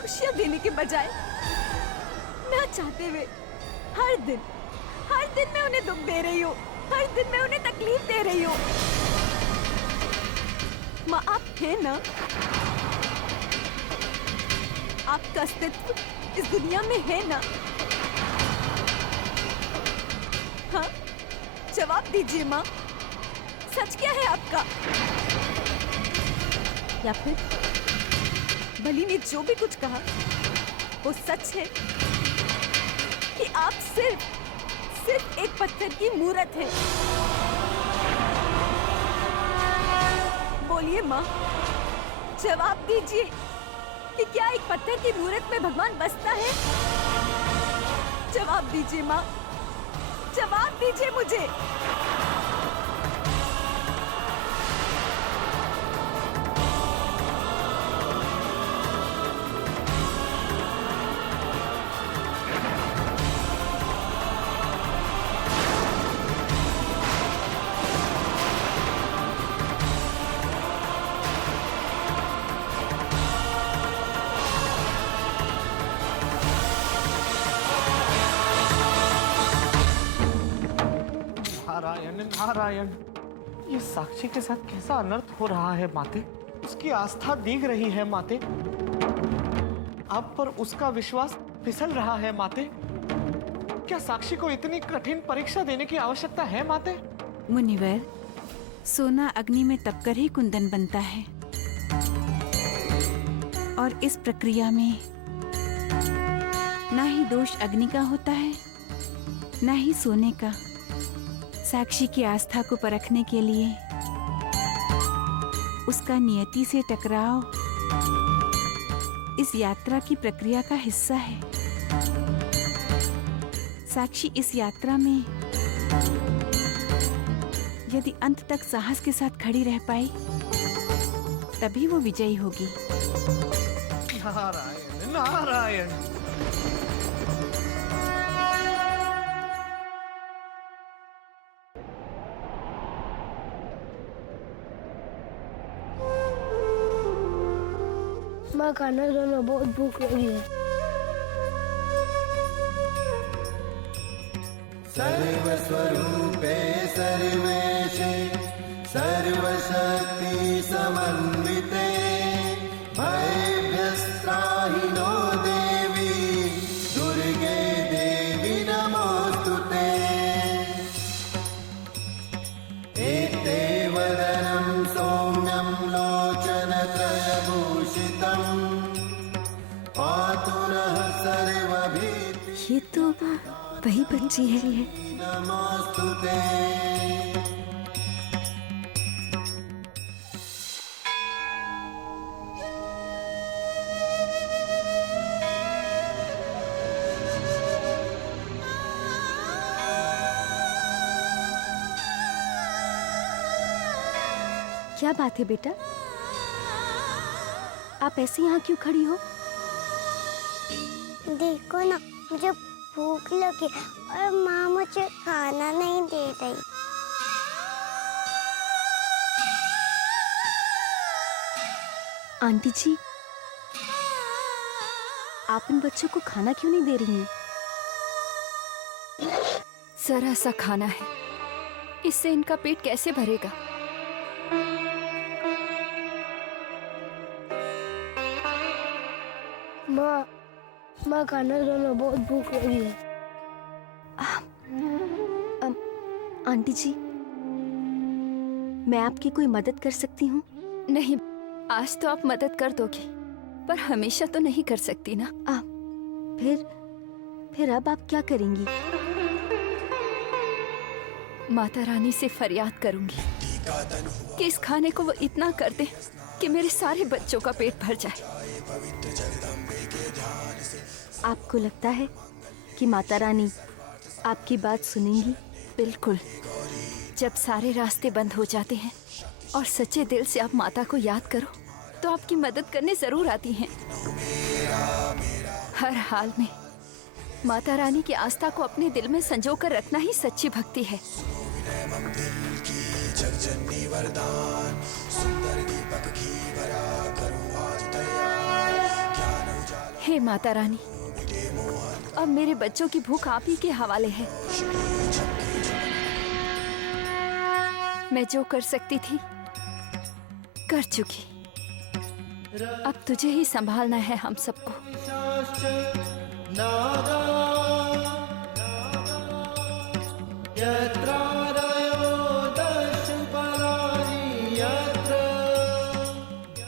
खुशियाँ देने के बजाय ना चाहते हुए हर दिन मैं उन्हें दुख दे रही हूँ, हर दिन मैं उन्हें तकलीफ दे रही हूँ। माँ, आप हैं ना? आपका अस्तित्व इस दुनिया में है ना? हाँ, जवाब दीजिए माँ, सच क्या है आपका? या फिर बलि ने जो भी कुछ कहा वो सच है कि आप सिर्फ एक पत्थर की मूरत है? बोलिए माँ, जवाब दीजिए कि क्या एक पत्थर की मूरत में भगवान बसता है? जवाब दीजिए माँ, जवाब दीजिए मुझे। नारायण नारायण, ये साक्षी के साथ कैसा अनर्थ हो रहा है माते। उसकी आस्था दिख रही है माते, अब पर उसका विश्वास फिसल रहा है माते। क्या साक्षी को इतनी कठिन परीक्षा देने की आवश्यकता है माते? मुनिवर, सोना अग्नि में तपकर ही कुंदन बनता है, और इस प्रक्रिया में ना ही दोष अग्नि का होता है, ना ही सोने का। साक्षी की आस्था को परखने के लिए उसका नियति से टकराव इस यात्रा की प्रक्रिया का हिस्सा है। साक्षी इस यात्रा में यदि अंत तक साहस के साथ खड़ी रह पाई, तभी वो विजयी होगी। नारायण नारायण। माँ, खाना खाना, बहुत भूख लगी है। सर्वस्वरूपे सर्वेशे सर्वशक्ति समन्विते भयभ्यस्त्राहि नो देवी दुर्गे देवी नमोस्तुते। एते वदनं सौम्यं लोचनत्रयभूषितं पातु नः सर्वभीतिः। ये तो वही बच्ची है। नमोस्तुते। क्या बात है बेटा, आप ऐसे यहाँ क्यों खड़ी हो? देखो ना, मुझे भूख लगी और माँ मुझे खाना नहीं दे रही। आंटी जी, आप इन बच्चों को खाना क्यों नहीं दे रही हैं? जरा सा खाना है, इससे इनका पेट कैसे भरेगा? माँ, खाना खाना, बहुत भूख लगी है। आंटी जी, मैं आपकी कोई मदद कर सकती हूँ? नहीं, आज तो आप मदद कर दोगी, पर हमेशा तो नहीं कर सकती ना। फिर अब आप क्या करेंगी? माता रानी से फरियाद करूंगी कि इस खाने को वो इतना कर दे कि मेरे सारे बच्चों का पेट भर जाए। आपको लगता है कि माता रानी आपकी बात सुनेंगी? बिल्कुल। जब सारे रास्ते बंद हो जाते हैं और सच्चे दिल से आप माता को याद करो, तो आपकी मदद करने जरूर आती हैं। हर हाल में माता रानी की आस्था को अपने दिल में संजो कर रखना ही सच्ची भक्ति है। हे माता रानी, अब मेरे बच्चों की भूख आप ही के हवाले है। मैं जो कर सकती थी कर चुकी, अब तुझे ही संभालना है हम सबको।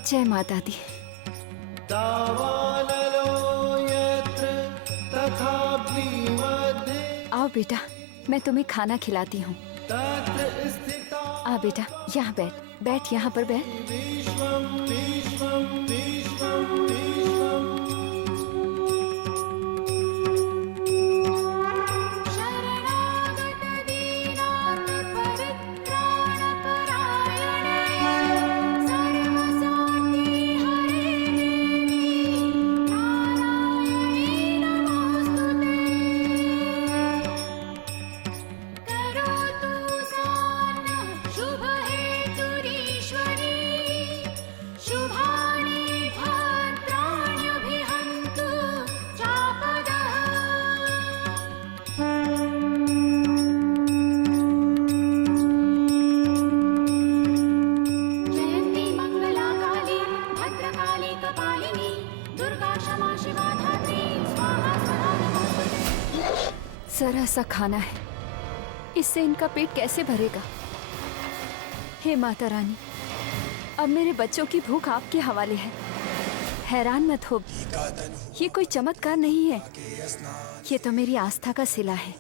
जय माता दी। आओ बेटा, मैं तुम्हें खाना खिलाती हूँ। आ बेटा, यहाँ बैठ, बैठ यहाँ पर बैठ। जरा सा खाना है, इससे इनका पेट कैसे भरेगा। हे माता रानी, अब मेरे बच्चों की भूख आपके हवाले है। हैरान मत हो, ये कोई चमत्कार नहीं है, ये तो मेरी आस्था का सिला है।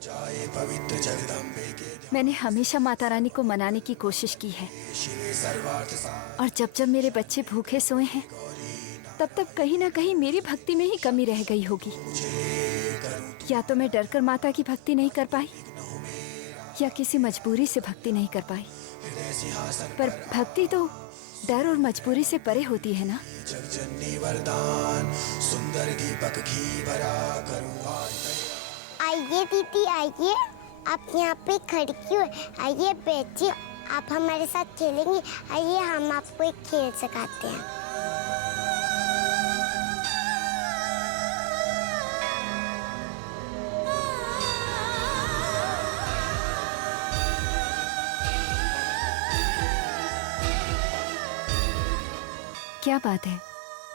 मैंने हमेशा माता रानी को मनाने की कोशिश की है, और जब जब मेरे बच्चे भूखे सोए हैं तब तब कहीं ना कहीं मेरी भक्ति में ही कमी रह गई होगी। या तो मैं डरकर माता की भक्ति नहीं कर पाई, या किसी मजबूरी से भक्ति नहीं कर पाई। पर भक्ति तो डर और मजबूरी से परे होती है ना। आइए दीदी आइए, आप यहाँ पे खड़ी क्यों है? आइए बैठिए, आप हमारे साथ खेलेंगे। आइए हम आपको एक खेल सिखाते हैं। क्या बात है,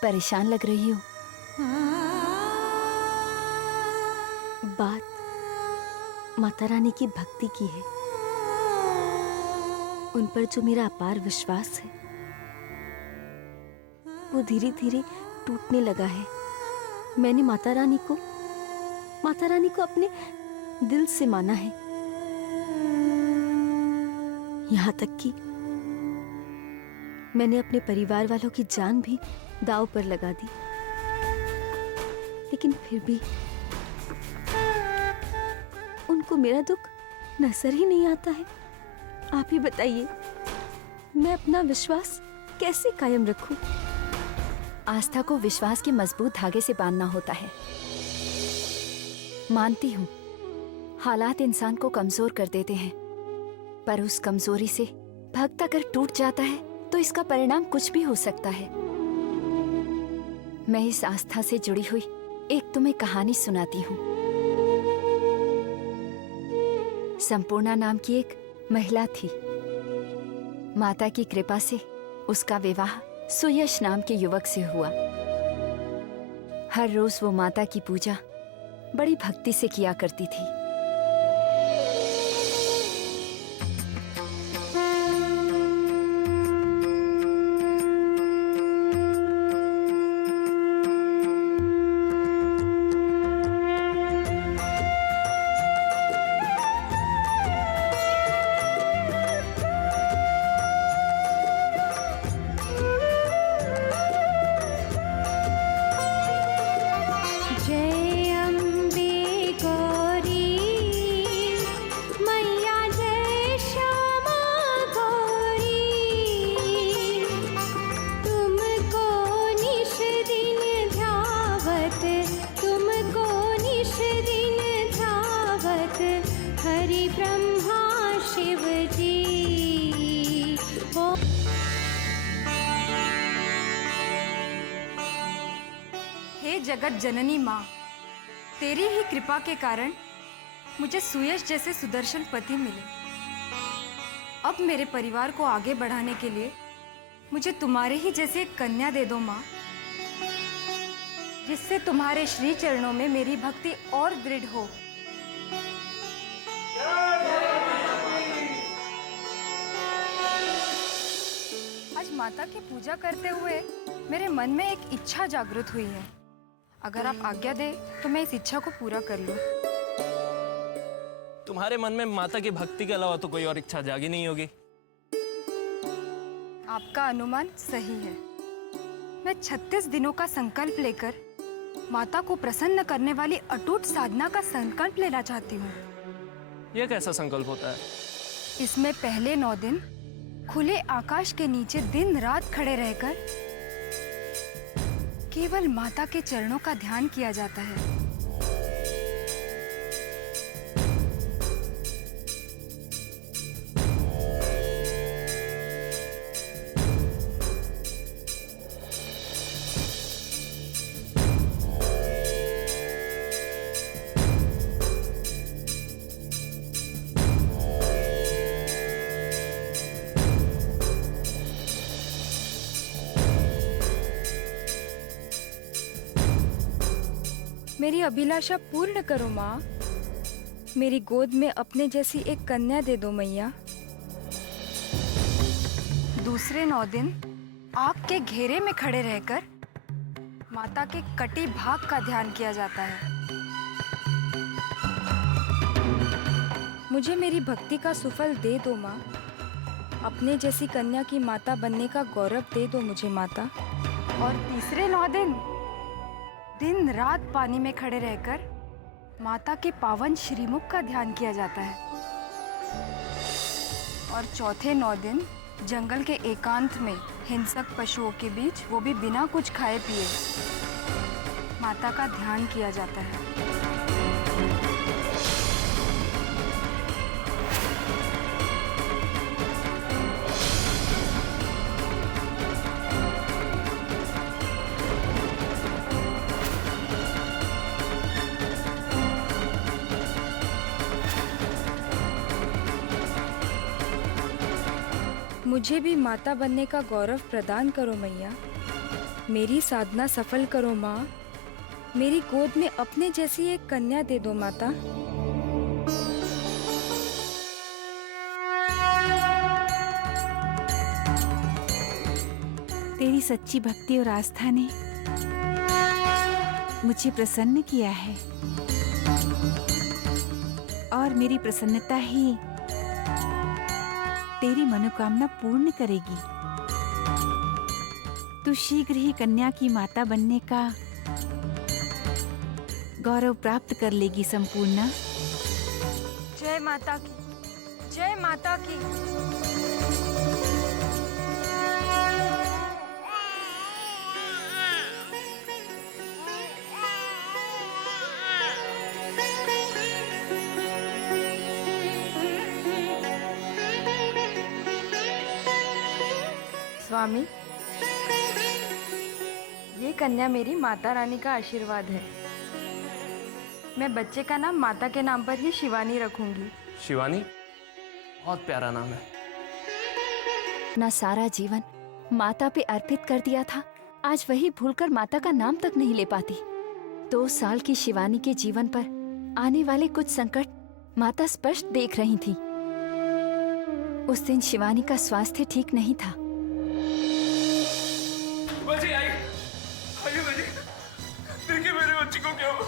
परेशान लग रही हो? बात माता रानी की भक्ति की है। उन पर जो मेरा अपार विश्वास है वो धीरे धीरे टूटने लगा है। मैंने माता रानी को अपने दिल से माना है, यहाँ तक कि मैंने अपने परिवार वालों की जान भी दांव पर लगा दी। लेकिन फिर भी उनको मेरा दुख नजर ही नहीं आता है। आप ही बताइए, मैं अपना विश्वास कैसे कायम रखूं? आस्था को विश्वास के मजबूत धागे से बांधना होता है। मानती हूँ, हालात इंसान को कमजोर कर देते हैं, पर उस कमजोरी से भक्त अगर टूट जाता है तो इसका परिणाम कुछ भी हो सकता है। मैं इस आस्था से जुड़ी हुई एक तुम्हें कहानी सुनाती हूँ। संपूर्णा नाम की एक महिला थी। माता की कृपा से उसका विवाह सुयश नाम के युवक से हुआ। हर रोज वो माता की पूजा बड़ी भक्ति से किया करती थी। जय अम्बे गौरी जी वो। हे जगत जननी माँ, तेरी ही कृपा के कारण मुझे सुयश जैसे सुदर्शन पति मिले। अब मेरे परिवार को आगे बढ़ाने के लिए मुझे तुम्हारे ही जैसे एक कन्या दे दो माँ, जिससे तुम्हारे श्री चरणों में मेरी भक्ति और दृढ़ हो। आज माता की पूजा करते हुए मेरे मन में एक इच्छा जागृत हुई है। अगर आप आज्ञा दे तो मैं इस इच्छा को पूरा कर लूं। तुम्हारे मन में माता की भक्ति के अलावा तो कोई और इच्छा जागी नहीं होगी। आपका अनुमान सही है। मैं 36 दिनों का संकल्प लेकर माता को प्रसन्न करने वाली अटूट साधना का संकल्प लेना चाहती हूँ। यह कैसा संकल्प होता है? इसमें पहले 9 दिन खुले आकाश के नीचे दिन रात खड़े रहकर केवल माता के चरणों का ध्यान किया जाता है। मेरी अभिलाषा पूर्ण करो माँ। मेरी गोद में अपने जैसी एक कन्या दे दो मैया। दूसरे 9 दिन आग के घेरे में खड़े रहकर माता के कटी भाग का ध्यान किया जाता है। मुझे मेरी भक्ति का सुफल दे दो माँ। अपने जैसी कन्या की माता बनने का गौरव दे दो मुझे माता। और तीसरे 9 दिन रात पानी में खड़े रहकर माता के पावन श्रीमुख का ध्यान किया जाता है। और चौथे 9 दिन जंगल के एकांत में हिंसक पशुओं के बीच, वो भी बिना कुछ खाए पिए, माता का ध्यान किया जाता है। मुझे भी माता बनने का गौरव प्रदान करो मैया। मेरी साधना सफल करो माँ। मेरी गोद में अपने जैसी एक कन्या दे दो माता। तेरी सच्ची भक्ति और आस्था ने मुझे प्रसन्न किया है और मेरी प्रसन्नता ही तेरी मनोकामना पूर्ण करेगी। तू शीघ्र ही कन्या की माता बनने का गौरव प्राप्त कर लेगी संपूर्णा। जय माता की, जय माता की। स्वामी, ये कन्या मेरी माता रानी का आशीर्वाद है। मैं बच्चे का नाम माता के नाम पर ही शिवानी रखूंगी। शिवानी, बहुत प्यारा नाम है। अपना सारा जीवन माता पे अर्पित कर दिया था, आज वही भूलकर माता का नाम तक नहीं ले पाती। 2 साल की शिवानी के जीवन पर आने वाले कुछ संकट माता स्पष्ट देख रही थी। उस दिन शिवानी का स्वास्थ्य ठीक नहीं था। बच्ची आई, आइए बच्ची। देखिए मेरे बच्ची को क्या हुआ,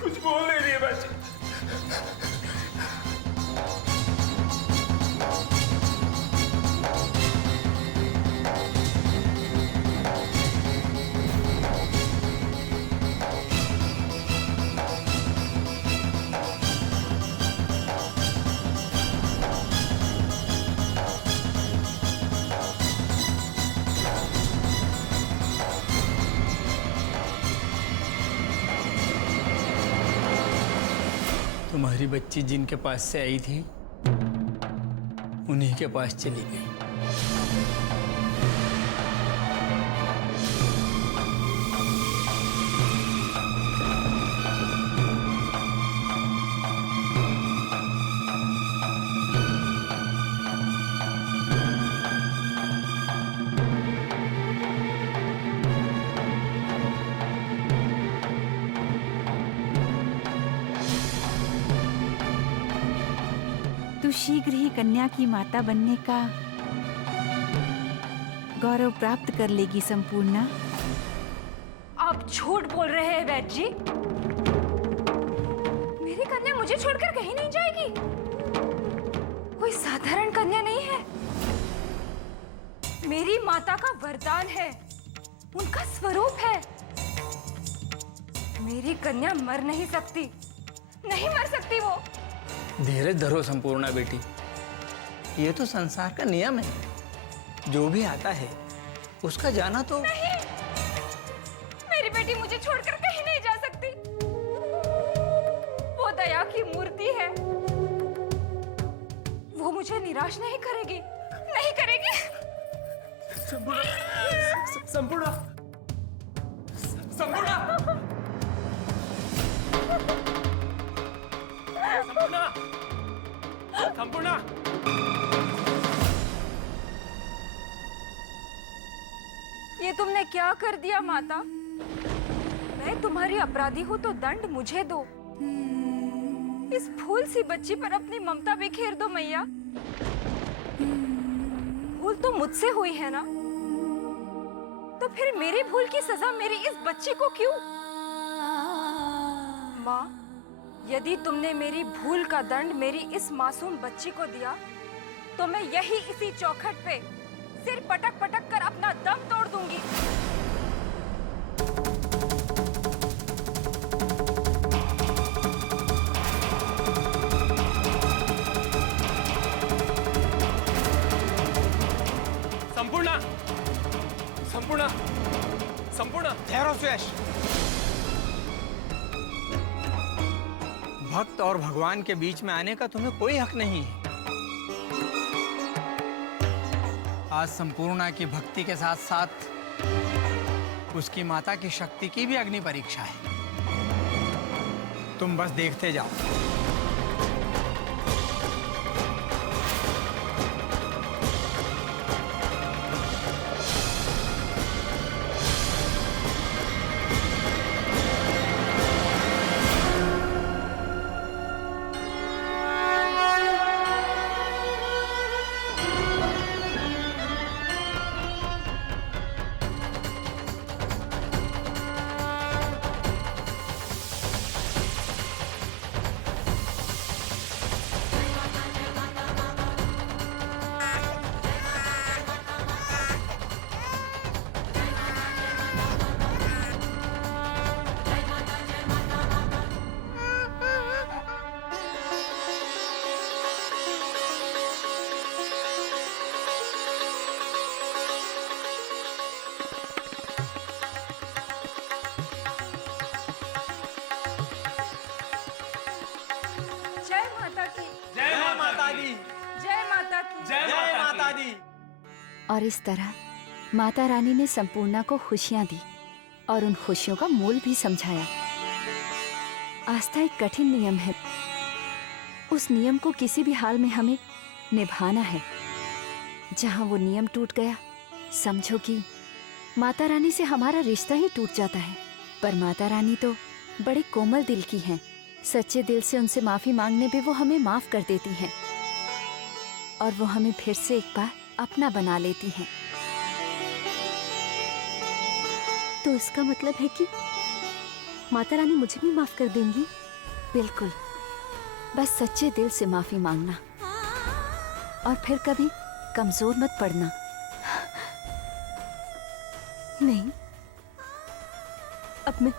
कुछ बोल नहीं रही है बच्ची। तुम्हारी बच्ची जिनके पास से आई थी उन्हीं के पास चली गई। तू शीघ्र ही कन्या की माता बनने का गौरव प्राप्त कर लेगी संपूर्णा। आप झूठ बोल रहे हैं वैद्य जी। मेरी कन्या मुझे छोड़कर कहीं नहीं जाएगी। कोई साधारण कन्या नहीं है। मेरी माता का वरदान है, उनका स्वरूप है। मेरी कन्या मर नहीं सकती, नहीं मर सकती वो। धीरज धरो संपूर्णा बेटी, ये तो संसार का नियम है। जो भी आता है उसका जाना तो नहीं, मेरी बेटी मुझे छोड़कर कहीं नहीं जा सकती। वो दया की मूर्ति है, वो मुझे निराश नहीं करेगी, नहीं करेगी। संपूर्णा, संपूर्णा, संपूर्णा, संपूर्णा। ये तुमने क्या कर दिया माता? मैं तुम्हारी अपराधी हूँ तो दंड मुझे दो। इस फूल सी बच्ची पर अपनी ममता बिखेर दो मैया। भूल तो मुझसे हुई है ना, तो फिर मेरी भूल की सजा मेरी इस बच्ची को क्यों? माँ, यदि तुमने मेरी भूल का दंड मेरी इस मासूम बच्ची को दिया, तो मैं यही इसी चौखट पे सिर पटक पटक कर अपना दम तोड़ दूंगी। संपूर्णा, संपूर्णा, संपूर्णा, ठहरो सुयश। भक्त और भगवान के बीच में आने का तुम्हें कोई हक नहीं है। आज संपूर्णा की भक्ति के साथ साथ उसकी माता की शक्ति की भी अग्नि परीक्षा है। तुम बस देखते जाओ। और इस तरह माता रानी ने संपूर्णा को खुशियां दी और उन खुशियों का मूल भी समझाया। आस्था एक कठिन नियम है, उस नियम को किसी भी हाल में हमें निभाना है। जहां वो नियम टूट गया, समझो कि माता रानी से हमारा रिश्ता ही टूट जाता है। पर माता रानी तो बड़े कोमल दिल की हैं, सच्चे दिल से उनसे माफी मांगने पे वो हमें माफ कर देती हैं और वो हमें फिर से एक बार अपना बना लेती हैं। तो इसका मतलब है कि माता रानी मुझे भी माफ कर देंगी? बिल्कुल, बस सच्चे दिल से माफी मांगना और फिर कभी कमजोर मत पड़ना। नहीं, अब मैं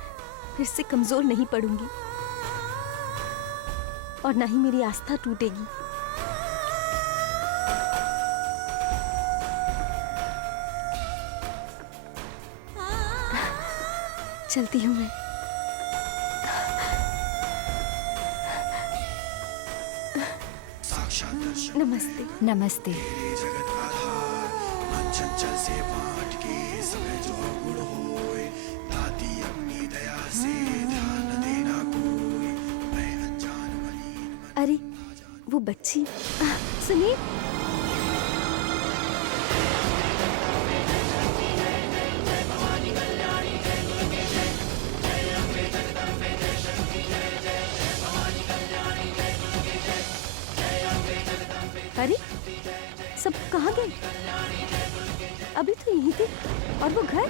फिर से कमजोर नहीं पड़ूंगी और ना ही मेरी आस्था टूटेगी। चलती हूँ मैं। नमस्ते। नमस्ते। अरे वो बच्ची सुनिए। अरे सब कहाँ गए? अभी तो यहीं थे। और वो घर?